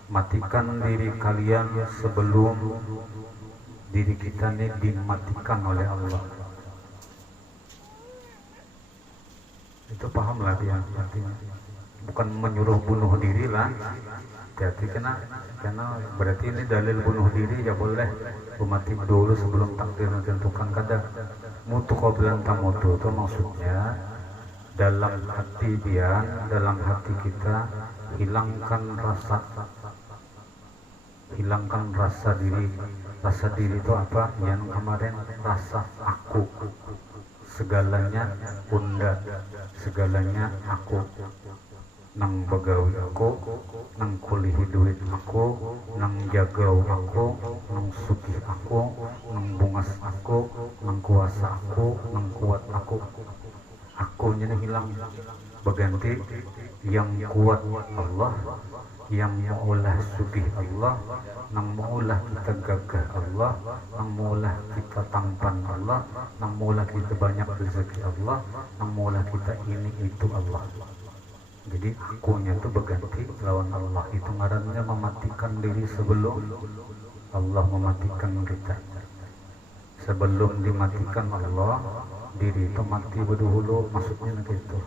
Matikan diri kalian sebelum diri kita ini dimatikan oleh Allah. Itu pahamlah dia artinya. Bukan menyuruh bunuh diri lah. Jadi karena berarti ini dalil bunuh diri ya boleh. Mati dulu sebelum takdir ditentukan kada. Mutu qablan tamutu itu maksudnya dalam hati dia, dalam hati kita hilangkan rasa diri. Rasa diri itu apa? Yang kemarin rasa aku, segalanya bunda, segalanya aku, nang begawi aku, nang kulihi duit aku, nang jagau aku, nang sugih aku, nang bungas aku, nang kuasa aku, nang kuat aku. Akunya hilang, bagian berganti yang kuat Allah, yang maulah sugih Allah, nang maulah kita gagah Allah, nang maulah kita tampan Allah, nang maulah kita banyak rezeki Allah, nang maulah kita ini itu Allah. Jadi akunya itu berganti lawan Allah. Itu ngarannya mematikan diri sebelum Allah mematikan kita. Sebelum dimatikan Allah, diri itu mati berdahulu, maksudnya gitu.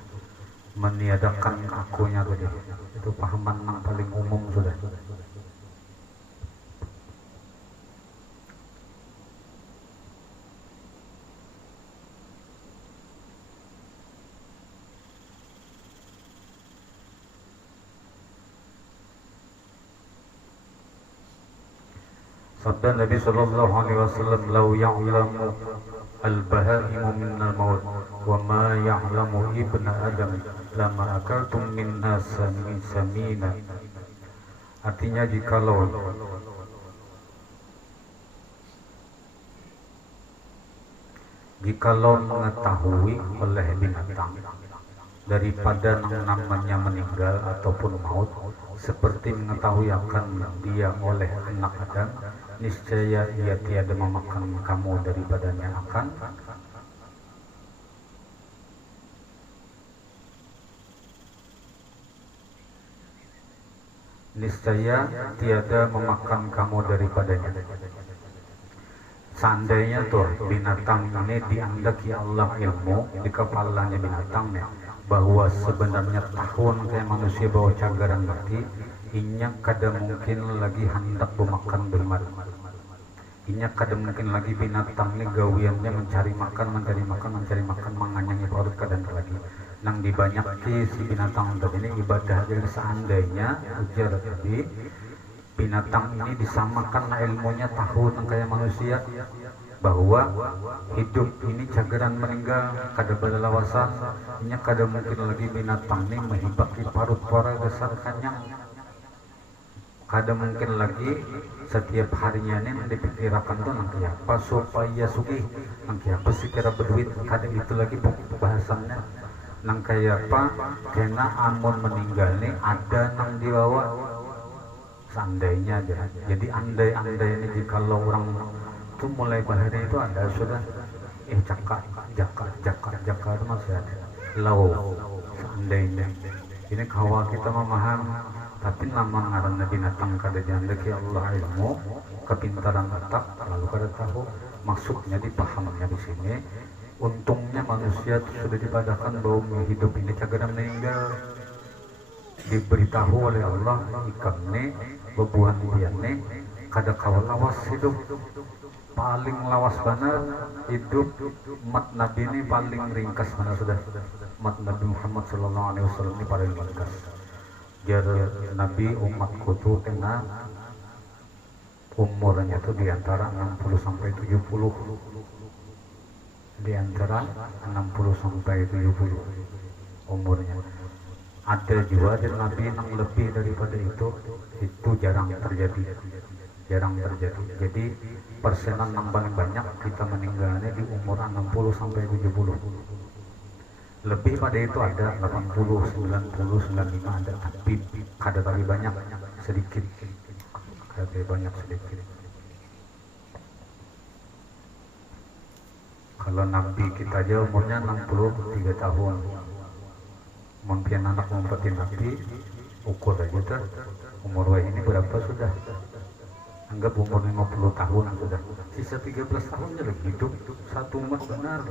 Meniadakan akunya tadi. Itu pahaman yang paling umum sudah. Sabda Nabi sallallahu alaihi wasallam, "Lau ya'lamu al-bahaimu minnal maut wa ma ya'lamu ibnu Adam lama akaltum minna samina." Artinya jikalau mengetahui oleh binatang daripada yang namanya meninggal ataupun maut, seperti mengetahui akan dia oleh anak Adam, niscaya ia tiada memakan kamu daripadanya akan daripadanya. Seandainya tuh binatang ini diandaki Allah ilmu di kepalanya binatangnya bahwa sebenarnya tahun kayak manusia bawa cagaran mati, inya kada mungkin lagi hendak memakan bermadu. Inya kada mungkin lagi binatang ini gawiannya mencari makan, menganyangi perut kadang lagi. Nang dibanyaki si binatang tadi ini ibadah. Jadi seandainya ujar tadi binatang ini disamakan ilmunya tahun kayak manusia, bahwa hidup ini cagaran meninggal kada berlawasan, nya kada mungkin lagi binatang ini menghibaki parut pora besar kanyang, kada mungkin lagi setiap harinya ini dipikirkan tuh nangki apa supaya sugih, nangki apa sih kira berduit, kada itu lagi bahasannya. Nang kayak apa kena amun meninggal ini ada nang dibawa. Seandainya aja. Jadi andai ini jikalau orang itu mulai bahari itu ada sudah jaka itu masih ada. Lau seandainya. Ini kawa kita memaham, tapi nama ngaranna binatang kada jandeki Allah ilmu, kepintaran otak lalu kada tahu maksudnya dipahamnya di sini. Untungnya manusia itu sudah dipadakan bahwa hidup ini cagaran meninggal. Diberitahu oleh Allah ikamne bebuhan dianne kada kawal lawas hidup paling lawas benar hidup umat Nabi ini paling ringkas mana sudah. Umat Nabi Muhammad sallallahu alaihi wasallam ini paling ringkas. Jar Nabi umatku tuh kena umurnya tuh di antara 60 sampai 70. Di antara 60 sampai 70 umurnya. Ada juga dari Nabi yang lebih daripada itu jarang terjadi. Jadi persenan yang paling banyak kita meninggalnya di umur 60 sampai 70. Lebih pada itu ada 80, 90, 95 ada, tapi kada lebih banyak sedikit. Kalau Nabi kita aja umurnya 63 tahun. Mungkin anak ngumpetin Nabi, ukur aja tuh umur ini berapa sudah. Anggap umur 50 tahun sudah. Sisa 13 tahunnya lagi hidup satu umat benar.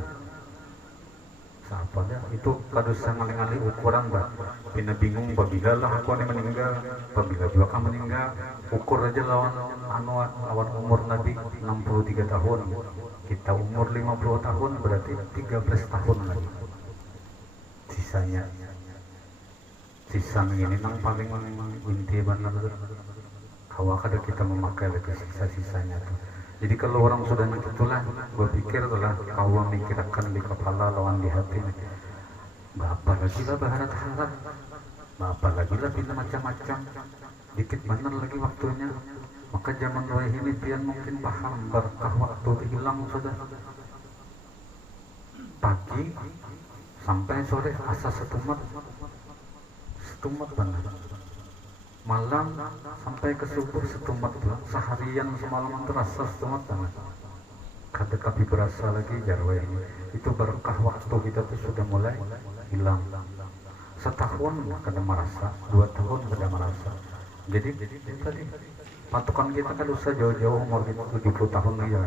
Siapa dah? Itu kadus sangali-ngali ukuran bah. Bina bingung babila lah aku ini meninggal, babila juga kan meninggal. Ukur aja lawan umur Nabi 63 tahun. Kita umur 50 tahun berarti 13 tahun lagi. Sisa ini nang paling inti benar. Kawa kada kita memakai lagi sisa-sisanya tuh. Jadi kalau orang sudah itulah berpikir adalah kawa mikirkan di kepala lawan di hati. Berapa lagi lah berharap-harap, berapa lagi lah bila macam-macam. Dikit benar lagi waktunya. Maka zaman ini pian mungkin paham berkah waktu hilang sudah. Pagi sampai sore asa setumat setumat benar. Malam sampai ke subuh setumat lah. Seharian semalaman terasa setumat banget. Kada kapi berasa lagi jarwe. Itu berkah waktu kita tuh sudah mulai hilang. Setahun kada merasa, 2 tahun kada merasa. Jadi tadi patokan kita kan usah jauh-jauh umur kita 70 tahun aja.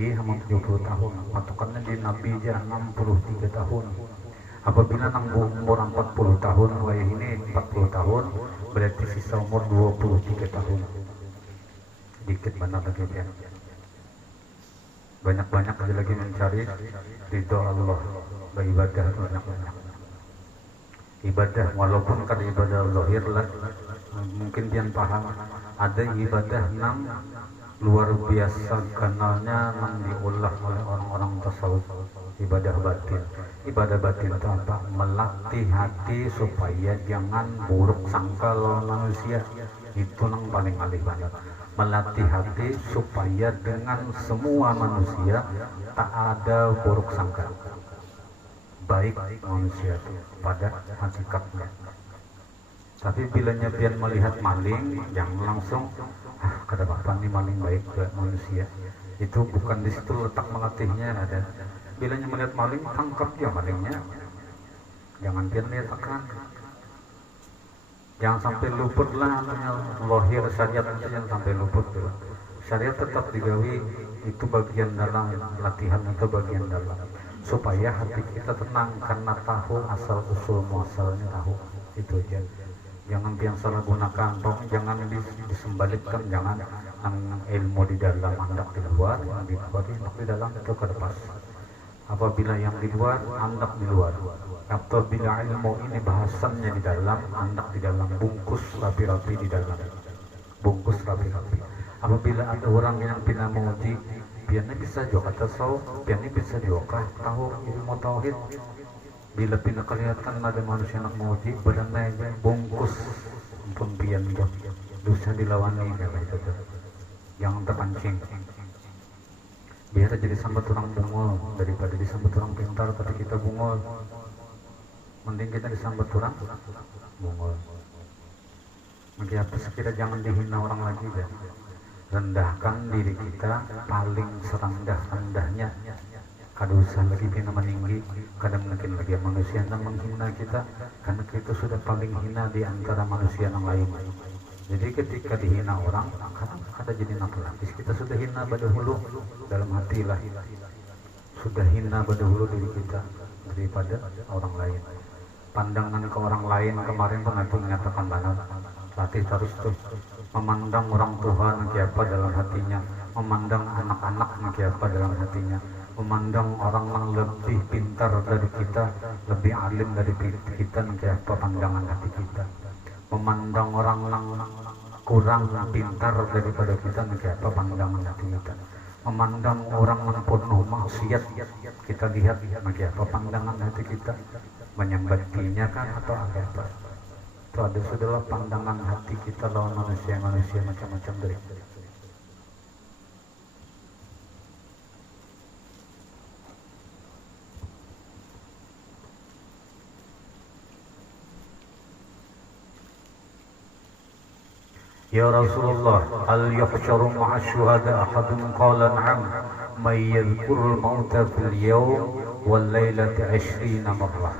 Iya, 70 tahun. Patokannya di Nabi aja 63 tahun. Apabila nanggung umur 40 tahun, kayak ini 40 tahun, berarti sisa umur 23 tahun. Dikit benar lagi ya. Banyak-banyak aja lagi mencari ridho Allah, beribadah banyak-banyak. Ibadah walaupun kan ibadah zahir lah, mungkin dia paham. Ada ibadah yang luar biasa kenalnya yang diolah oleh orang-orang tasawuf. Ibadah batin. Ibadah batin itu apa? Melatih hati supaya jangan buruk sangka lawan manusia. Itu yang paling alih banget. Melatih hati supaya dengan semua manusia tak ada buruk sangka. Baik manusia itu pada hakikatnya. Tapi bila nyepian melihat maling, jangan langsung kada apa nih maling baik ke manusia. Itu bukan di situ letak melatihnya ada. Bila melihat maling, tangkap dia malingnya. Jangan dia lihat akan. Jangan sampai luput lah lahir syariat itu, jangan sampai luput. Syariat tetap digawi, itu bagian dalam latihan, itu bagian dalam supaya hati kita tenang karena tahu asal usul muasalnya, tahu itu aja. Jangan yang salah gunakan, jangan disembalikkan, jangan ilmu di dalam andak di luar, yang di luar andak di dalam itu ke depan. Apabila yang di luar andak di luar, atau bila ilmu ini bahasannya di dalam andak di dalam, bungkus rapi-rapi di dalam, bungkus rapi-rapi. Apabila ada orang yang pina menguji, biarnya bisa juga tasawuf, biarnya bisa juga tahu ilmu tauhid. Bila pina kelihatan ada manusia yang menguji, berenai bungkus pembian dosa dilawani gitu. Jangan terpancing. Biar jadi sambat orang bungul daripada disambat orang pintar tapi kita bungul. Mending kita disambat orang bungul. Mungkin apa sekira jangan dihina orang lagi ya. Rendahkan diri kita paling serendah-rendahnya. Kada usah lagi pina meninggi, kada mungkin lagi manusia yang menghina kita, karena kita sudah paling hina di antara manusia yang lain. Jadi ketika dihina orang, kadang ada jadi napalapis. Kita sudah hina badahulu dalam hati lah, sudah hina badahulu diri kita daripada orang lain. Pandangan ke orang lain kemarin pun aku menyatakan benar. Latih terus tuh memandang orang Tuhan siapa dalam hatinya, memandang anak-anak siapa dalam hatinya, memandang orang yang lebih pintar dari kita, lebih alim dari kita, siapa pandangan hati kita, memandang orang yang kurang pintar daripada kita, siapa pandangan hati kita, memandang orang yang penuh maksiat, kita lihat siapa pandangan hati kita, menyembatinya kan atau apa. Itu ada sudahlah pandangan hati kita lawan manusia-manusia macam-macam dari. Ya Rasulullah, hal yahsyaru ma'a syuhada ahadun qala na'am may yadhkurul mauta fil yawm wal lailati 20 marrah.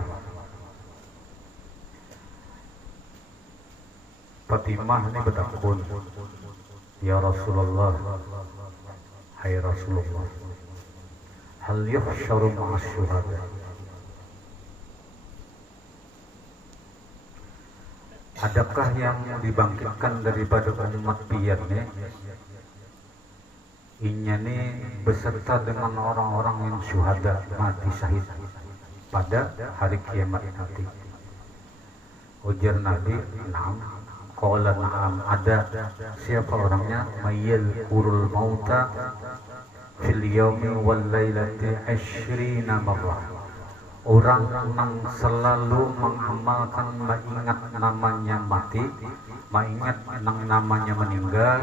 Fatimah ini bertakun, ya Rasulullah, hai Rasulullah, hal yuhsyaru ma'as syuhada, adakah yang dibangkitkan daripada umat piannya inya ini beserta dengan orang-orang yang syuhada, mati syahid pada hari kiamat nanti? Ujar Nabi, na'am. Qala na'am, ada. Siapa orangnya? Mayyal urul mauta fil yawmi wal lailati 20 marrah. Orang yang selalu mengamalkan mengingat namanya mati, mengingat namanya meninggal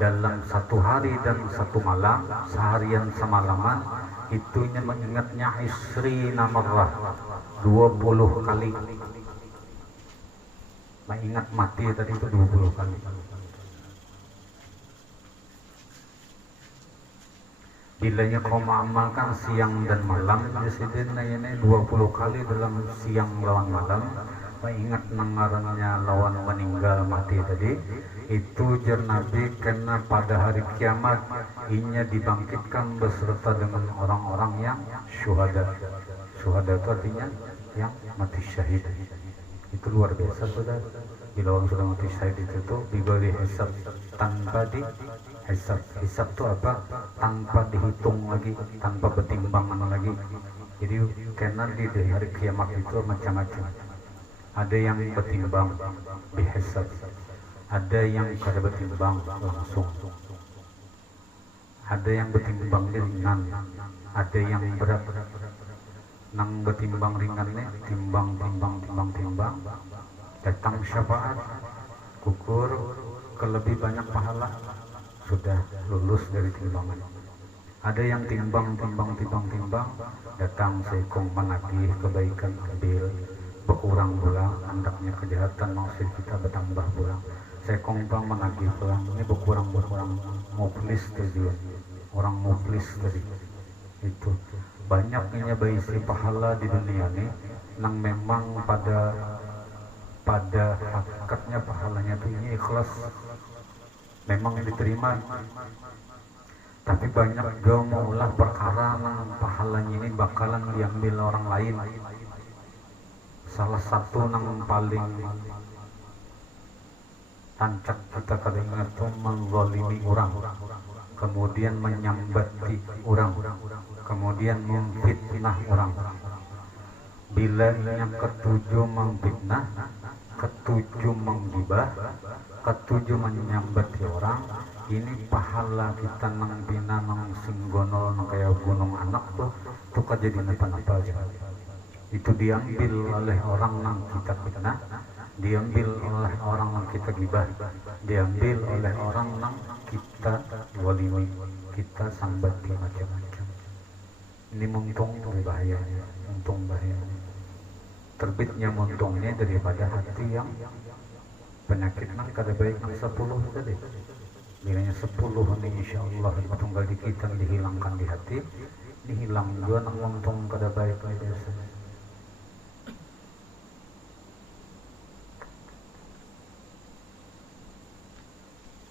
dalam satu hari dan satu malam, seharian semalaman, itunya mengingatnya 20 marrah, 20 kali. Mengingat mati tadi itu 20 kali. Bilanya kau mengamalkan siang dan malam, Presiden ini 20 kali dalam siang lawan malam, mengingat nengarannya lawan meninggal mati tadi, itu jar Nabi karena pada hari kiamat inya dibangkitkan beserta dengan orang-orang yang syuhada. Syuhada itu artinya yang mati syahid. Itu luar biasa saudara. Bila orang sudah mati syahid itu diberi hisab tanpa hisab. Hisab itu apa? Tanpa dihitung lagi, tanpa pertimbangan lagi. Jadi karena di hari kiamat itu macam-macam. Ada yang bertimbang dihisab, ada yang kada bertimbang langsung, ada yang bertimbang ringan, ada yang berat. Nang bertimbang ringannya timbang datang syafaat, gugur ke lebih banyak pahala, sudah lulus dari timbangan. Ada yang timbang datang sekong menagih kebaikan, ambil berkurang pulang, hendaknya kejahatan maksud kita bertambah pulang. Sekong bang menagih pulang, ini berkurang muflis tadi, orang muflis tadi itu. Banyaknya berisi pahala di dunia ini yang memang pada hakikatnya pahalanya itu ini ikhlas, memang diterima, tapi banyak juga maulah perkara yang pahalanya ini bakalan diambil orang lain. Salah satu yang paling tancap kita kadang itu menzalimi orang, kemudian menyambati orang, kemudian memfitnah orang. Bila yang ketujuh memfitnah, ketujuh menggibah, ketujuh menyambati orang, ini pahala kita nang bina nang singgonol nang kayak gunung anak tuh kejadian apa aja. Itu diambil oleh orang nang kita fitnah, diambil oleh orang yang kita gibah, diambil oleh orang yang kita walimi, kita sambati macam-macam. Ini muntung bahaya, terbitnya muntungnya daripada hati yang penyakit nang kada baik nang 10 tadi. Bilanya 10 ini insya Allah tunggal di kita dihilangkan di hati, dihilang juga nang muntung kada baik biasanya.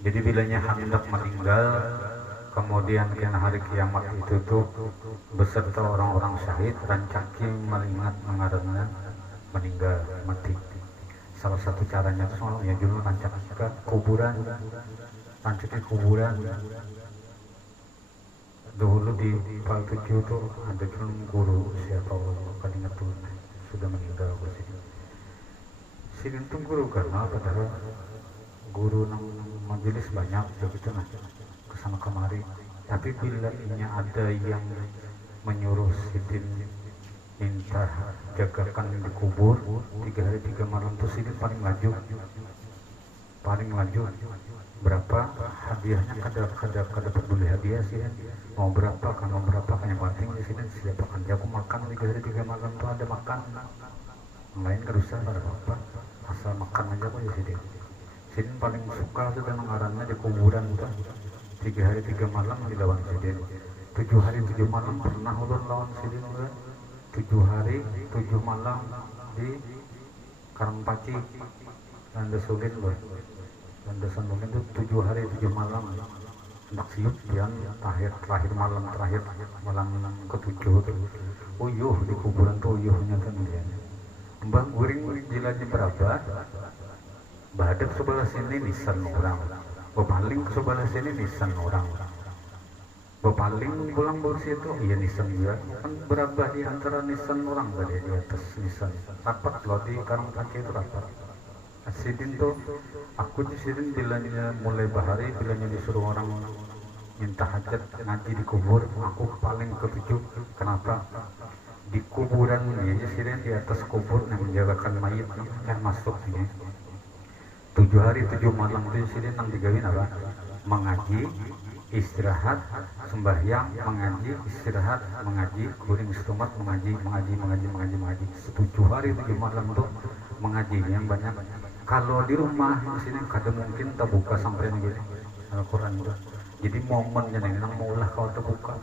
Jadi bilanya hendak meninggal, kemudian kena hari kiamat itu tuh beserta orang-orang syahid rancaki melihat mengarangnya meninggal mati. Salah satu caranya itu soalnya dulu rancak ke kuburan, rancaki kuburan. Dulu di Pal 7 tuh ada guru siapa kan ingat tuh sudah meninggal sini. Sini tuh guru karena padahal guru nang majelis banyak begitu nah kesana kemari, tapi bila ini ada yang menyuruh sidin minta jagakan di kubur 3 hari 3 malam tuh sidin paling laju berapa hadiahnya kada peduli hadiah sih mau berapa yang penting di sini siapa kan aku makan 3 hari 3 malam tuh ada makan, yang lain kada usah kada apa asal makan aja kok ya sidin. Sidin paling suka sudah mengarannya di kuburan tuh 3 hari 3 malam di lawan sidin. 7 hari 7 malam pernah ulun lawan sidin kan. 7 hari 7 malam di Karangpaci Landasan Ulin loh. Landasan Ulin itu 7 hari 7 malam. Hendak siup pian terakhir malam ke-7 tuh. Uyuh di kuburan tuh uyuhnya kan dia. Mbak guring jilanya berapa? Bahadap sebelah sini nisan orang, bepaling ke sebelah sini nisan orang, bepaling pulang bersih itu iya nisan juga. Kan berapa di antara nisan orang tadi di atas nisan. Rapat loh di Karangpaci itu rapat. Sidin tuh, aku di Sidin bilanya mulai bahari, bilanya disuruh orang minta hajat ngaji di kubur, aku paling ketujuh. Kenapa? Di kuburan ini Sidin di atas kubur yang menjagakan mayat yang masuk ini. 7 hari 7 malam itu sini nang digawin apa? Mengaji, istirahat, sembahyang, mengaji, istirahat, mengaji, kuring setumat, mengaji. 7 hari 7 malam tuh mengaji yang banyak Kalau di rumah di sini kadang mungkin terbuka sampai gitu Al-Quran itu. Jadi momennya nih nang maulah kau terbuka.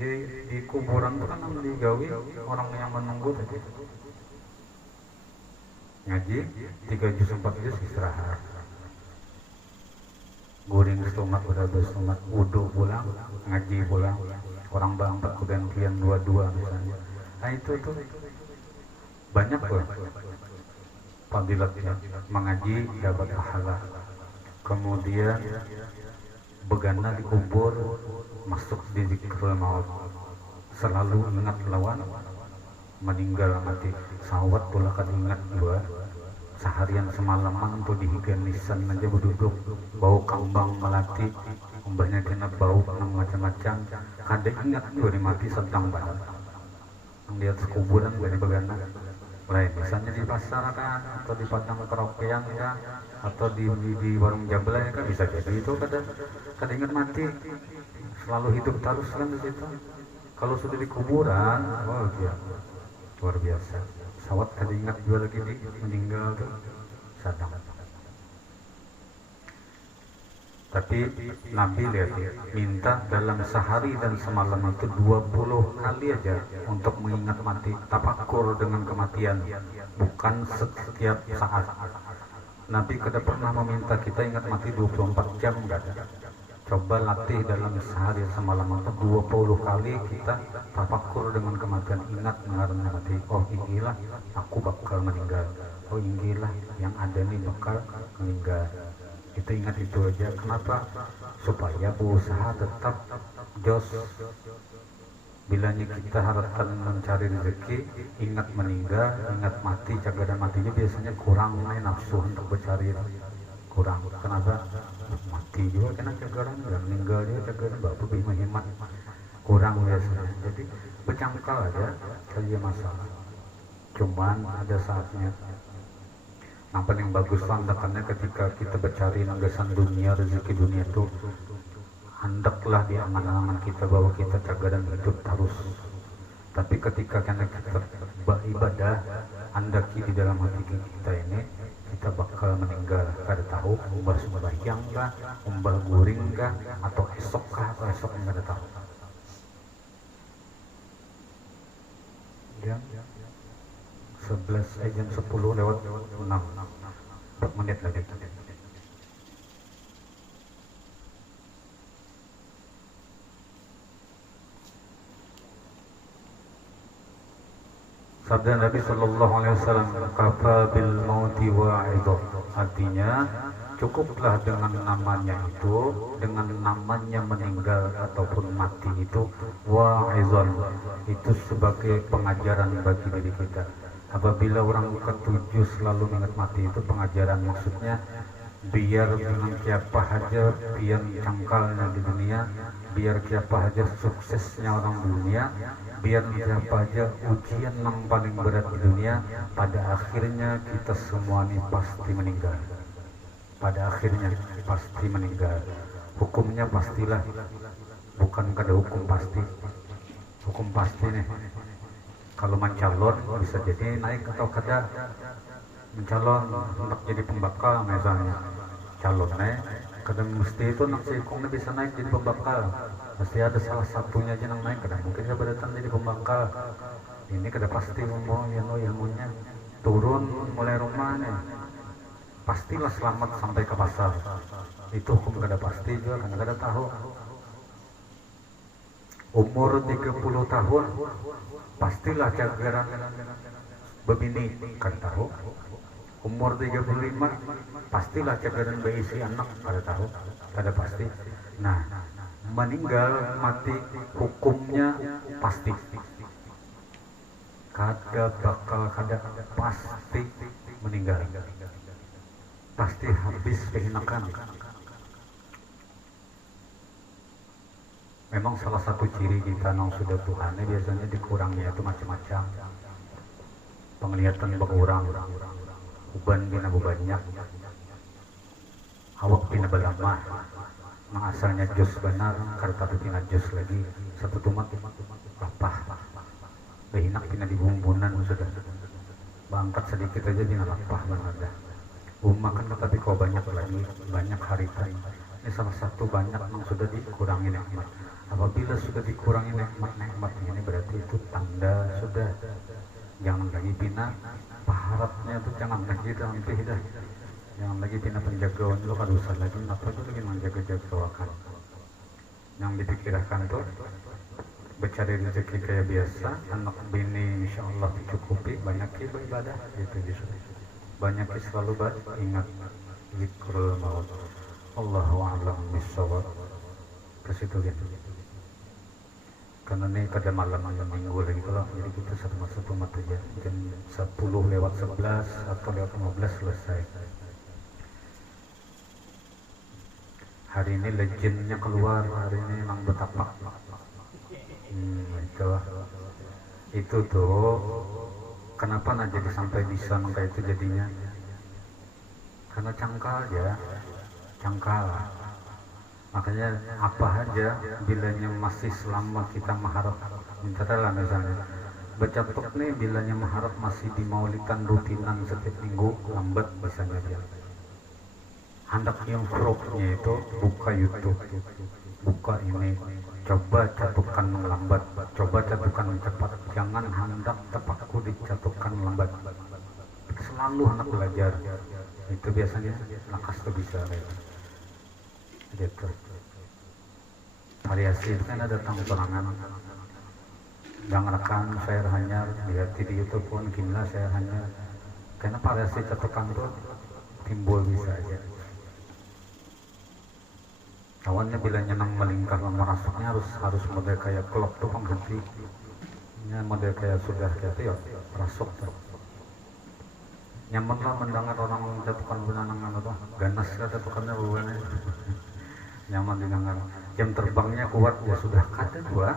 Di kuburan itu kan digawi orang yang menunggu tadi. Ngaji 3 juz 4 juz istirahat. Goreng stomat udah berstomat, wudu pulang, ngaji pulang. Orang berangkat kegantian 2-2 misalnya. Nah itu tuh banyak loh fadilatnya, mengaji dapat pahala. Kemudian begana dikubur, masuk di zikrul maut, selalu ingat lawan meninggal mati. Sawat pula kan ingat dua seharian semalaman tuh dihiganisan aja berduduk bau kambang melati, umbahnya kena bau macam-macam. Kadang ingat juga mati sedang banget yang di atas kuburan dari begana lain, misalnya di pasar kan, atau di padang kerokean kan, atau di warung jabelai kan, bisa jadi itu kadang ingat mati, selalu hidup terus kan di situ. Kalau sudah di kuburan, wah dia luar biasa. Sawat kadang ingat juga lagi di meninggal tuh sadang. Tapi Nabi lihat minta dalam sehari dan semalam itu 20 kali aja untuk mengingat mati, tafakur dengan kematian, bukan setiap saat. Nabi kada pernah meminta kita ingat mati 24 jam, enggak ada. Coba latih dalam sehari semalam itu 20 kali kita tafakur dengan kematian, ingat mengarang mati. Oh inilah aku bakal meninggal. Oh inilah yang ada nih bakal meninggal. Itu ingat itu aja. Kenapa? Supaya berusaha tetap jos. Bilanya kita harapkan mencari rezeki, ingat meninggal, ingat mati, cagaran matinya biasanya kurang nafsu untuk bercari, kurang. Kenapa? Mati juga kena cagaran, meninggal juga cagaran, bapak lebih menghemat, kurang biasanya. Jadi bercangkal aja saja masalah. Cuman ada saatnya. Yang paling bagus landakannya ketika kita bercari nanggasan dunia, rezeki dunia itu, hendaklah di angan-angan kita bahwa kita cagaran hidup terus. Tapi ketika kita beribadah, andaki di dalam hati kita ini, kita bakal meninggal. Kada tahu umbah sembahyang kah, umbah guring kah, atau esok kah, atau esok kada tahu. Jam 11 jam 10 lewat 6 4 menit lagi. Sabda Nabi Sallallahu Alaihi Wasallam, kafa bil mauti wa'idhah. Artinya cukuplah dengan namanya itu, dengan namanya meninggal ataupun mati itu, wa'idhah, itu sebagai pengajaran bagi diri kita. Apabila orang ketujuh selalu ingat mati, itu pengajaran, maksudnya biar dengan siapa aja biar cangkalnya di dunia, biar siapa aja suksesnya orang dunia, biar siapa aja ujian yang paling berat di dunia, pada akhirnya kita semua ini pasti meninggal. Pada akhirnya pasti meninggal. Hukumnya pastilah, bukan kada hukum pasti. Hukum pasti nih, kalau mencalon bisa jadi naik atau kada. Mencalon untuk jadi pembakal misalnya, calonnya kada mesti itu nak sikungnya bisa naik jadi pembakal. Pasti ada salah satunya aja yang naik, kada mungkin dia datang jadi pembakal. Ini kada pasti mau ilmunya turun mulai rumah nih, pastilah selamat sampai ke pasar. Itu hukum kada pasti juga, karena kada tahu. Umur 30 tahun pastilah cagaran bebini, kada tahu. Umur 35 pastilah cagaran berisi anak, kada tahu, kada pasti. Nah, meninggal mati hukumnya pasti, kada bakal kada, pasti meninggal, pasti habis kehinakan. Memang salah satu ciri kita yang sudah Tuhannya biasanya dikurangnya itu macam-macam. Penglihatan berkurang, uban bina banyak, awak bina belamah, asalnya jos benar, karena bina jos lagi, satu tumat lapah, behinak bina di bumbunan sudah. Bangkat sedikit aja bina lapah banget dah. Makan tapi kok banyak lagi, banyak haritan. Ini salah satu banyak yang sudah dikurangi nikmat. Apabila sudah dikurangi nikmat ini berarti itu tanda sudah. Jangan lagi bina paharapnya itu, jangan lagi rampih dah. Jangan lagi bina penjagawan lo kada usah lagi, apa itu lagi menjaga-jagawakan. Yang dipikirkan tuh bercari rezeki kayak biasa, anak bini insya Allah dicukupi, banyak beribadah gitu justru. Banyak selalu ingat zikrul maut. Allahu a'lam bishawab. Ke situ gitu. Karena ini pada malam minggu lagi kalau jadi kita satu mata aja jam 10 lewat 11 atau lewat 15 selesai. Hari ini legendnya keluar, hari ini memang betapa itu tuh kenapa nah jadi sampai bisa kayak itu jadinya karena cangkal makanya apa aja bilanya masih selama kita mengharap mintalah misalnya bercatok nih bilanya mengharap masih di maulidan rutinan setiap minggu lambat misalnya dia hendak yang vlognya itu buka YouTube, buka ini, coba catukan lambat, coba catukan cepat, jangan hendak tepatku dicatukan lambat. Selalu hendak belajar, itu biasanya lakas tuh bisa gitu. Variasi itu kan ada tangan jangan rekan share hanya lihat di YouTube pun gimana share hanya karena variasi catukan tuh timbul bisa aja. Kawannya bila nyenang melingkar merasuknya harus model kayak klok tuh penghenti nya model kayak sudah gitu ya rasuk tuh nyaman lah mendengar orang jatuhkan benangan apa ganas lah jatuhkannya buahnya nyaman didengar jam terbangnya kuat ya sudah kada dua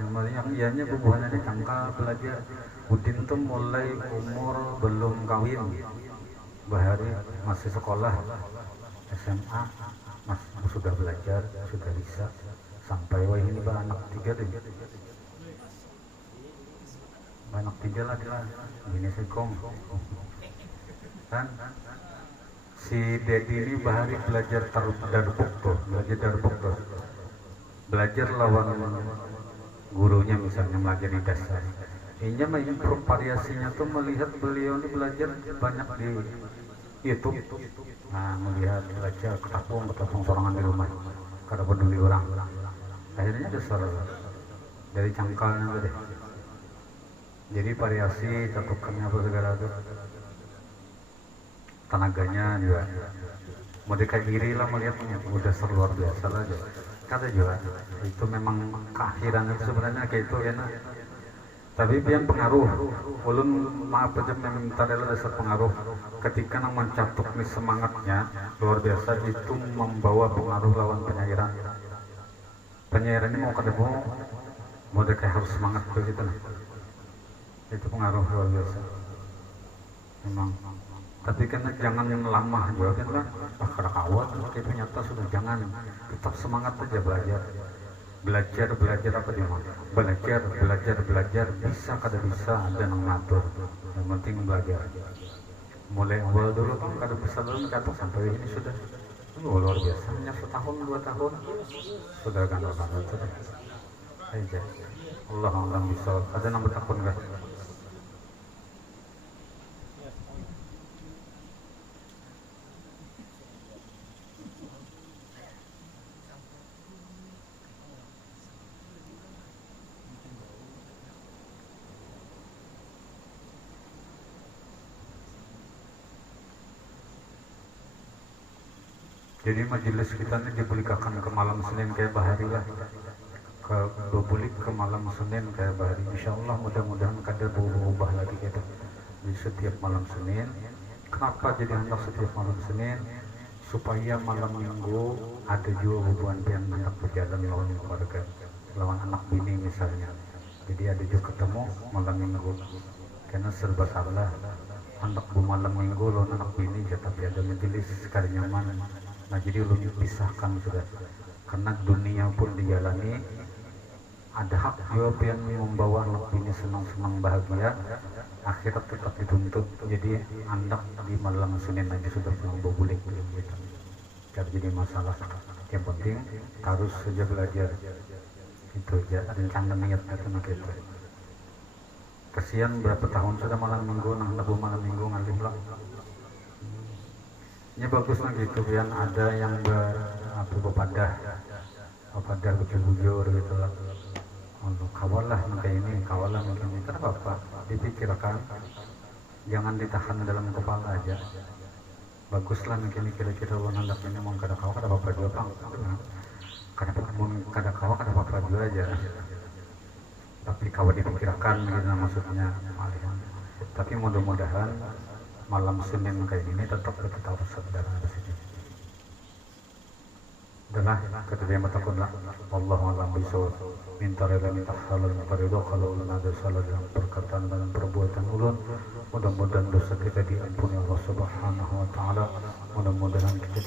yang ianya bubuhannya dicangkal belajar Udin tuh mulai umur belum kawin bahari masih sekolah SMA Mas sudah belajar, sudah bisa sampai wah ini anak 3 deh. Anak 3 lagi lah. Ini si Kong. Kan si Dedi ini bahari belajar darbuk tuh, belajar lawan gurunya misalnya belajar di dasar. Ini main variasinya tuh melihat beliau ini belajar banyak di YouTube. Nah melihat belajar ketapung sorangan di rumah kada peduli orang akhirnya dasar dari cangkalnya deh jadi variasi catukannya apa segala itu tenaganya juga merdeka diri lah melihatnya udah luar biasa lah aja kada juga itu memang keakhiran itu sebenarnya kayak itu ya nah. Tapi yang pengaruh, ulun maaf aja meminta adalah dasar pengaruh. Ketika nang mencatuk nih semangatnya luar biasa itu membawa pengaruh lawan penyairan. Penyairannya mau ketemu, mau kayak harus semangat begitu nah. Itu pengaruh luar biasa. Memang. Tapi kan jangan yang lama juga kan lah. Kada kawat, itu nyata sudah jangan. Tetap semangat aja belajar apa dia belajar bisa kada bisa ada yang ngatur yang penting belajar mulai awal dulu kada bisa dulu jatuh sampai ini sudah luar biasa hanya 1 tahun 2 tahun sudah ganal-ganal sudah aja Allah bisa ada yang bertakun enggak Jadi majelis kita ini dibulikakan ke malam Senin kayak bahari lah ke berbulik ke malam Senin kayak bahari insya Allah mudah-mudahan kada berubah lagi gitu di setiap malam Senin. Kenapa jadi hendak setiap malam Senin? Supaya malam Minggu ada juga hubungan yang hendak berjalan lawan keluarga lawan anak bini misalnya jadi ada juga ketemu malam Minggu karena serba salah hendak malam Minggu lawan anak bini ya tapi ada majelis sekali nyaman. Nah jadi ulun pisahkan sudah karena dunia pun dijalani ada hak juga pian membawa anak bini senang-senang bahagia, akhirat tetap dituntut. Jadi anak di malam Senin aja sudah pulang boleh gitu. Jadi masalah. Yang penting harus saja belajar. Itu aja rencana niatnya itu gitu. Kasihan berapa tahun sudah malam minggu, malam minggu ngalim lah. Ini bagus lah gitu kan, ada yang berpadah bujur gitu lah. Kawal lah kayak ini, kenapa apa? Dipikirkan, jangan ditahan dalam kepala aja. Baguslah mungkin kira-kira orang hendak ini mau kada kawa kada apa juga bang, kada kawa kada apa juga aja. Tapi kawa dipikirkan gitu maksudnya. Tapi mudah-mudahan malam Senin kayak ini tetap kita harus sadar di sini. Adalah kata dia matakunlah Allah alam bisawab, minta rela minta halal minta ridho. Kalau ulun ada salah dalam perkataan dan perbuatan ulun, mudah-mudahan dosa kita diampuni Allah Subhanahu wa taala. Mudah-mudahan kita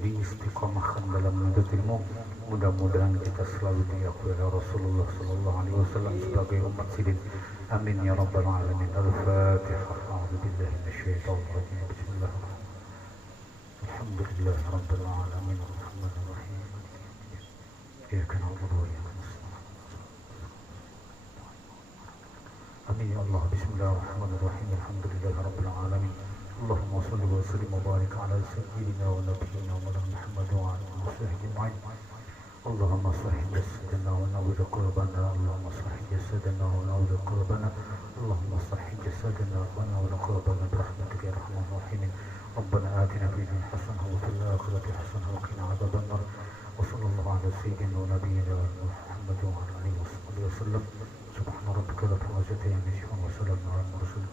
diistiqomahkan dalam menuntut ilmu. Mudah-mudahan kita selalu diakui oleh Rasulullah sallallahu alaihi wasallam sebagai umat sidin. Amin ya rabbal alamin. Al-Fatihah. A'udzu billahi minasyaitonir rajim. Bismillahirrahmanirrahim. Alhamdulillah rabbil alamin. Arrahmanirrahim. Iyyaka na'budu wa iyyaka nasta'in. Amin ya Allah. Bismillahirrahmanirrahim. Alhamdulillah rabbil alamin. Allahumma shalli wa sallim wa barik ala sayyidina wa nabiyyina Muhammad wa ala alihi wa sahbihi ajma'in. اللهم صح جسدنا ونور قلوبنا. اللهم صح جسدنا ونور قلوبنا. اللهم صح جسدنا ونور قلوبنا برحمتك يا ارحم الراحمين. ربنا آتنا في الدنيا حسنة وفي الآخرة حسنة وقنا عذاب النار. وصلى الله على سيدنا ونبينا محمد وعلى آله وصحبه وسلم. سبحان ربك رب العزة عما يصفون وسلام على المرسلين.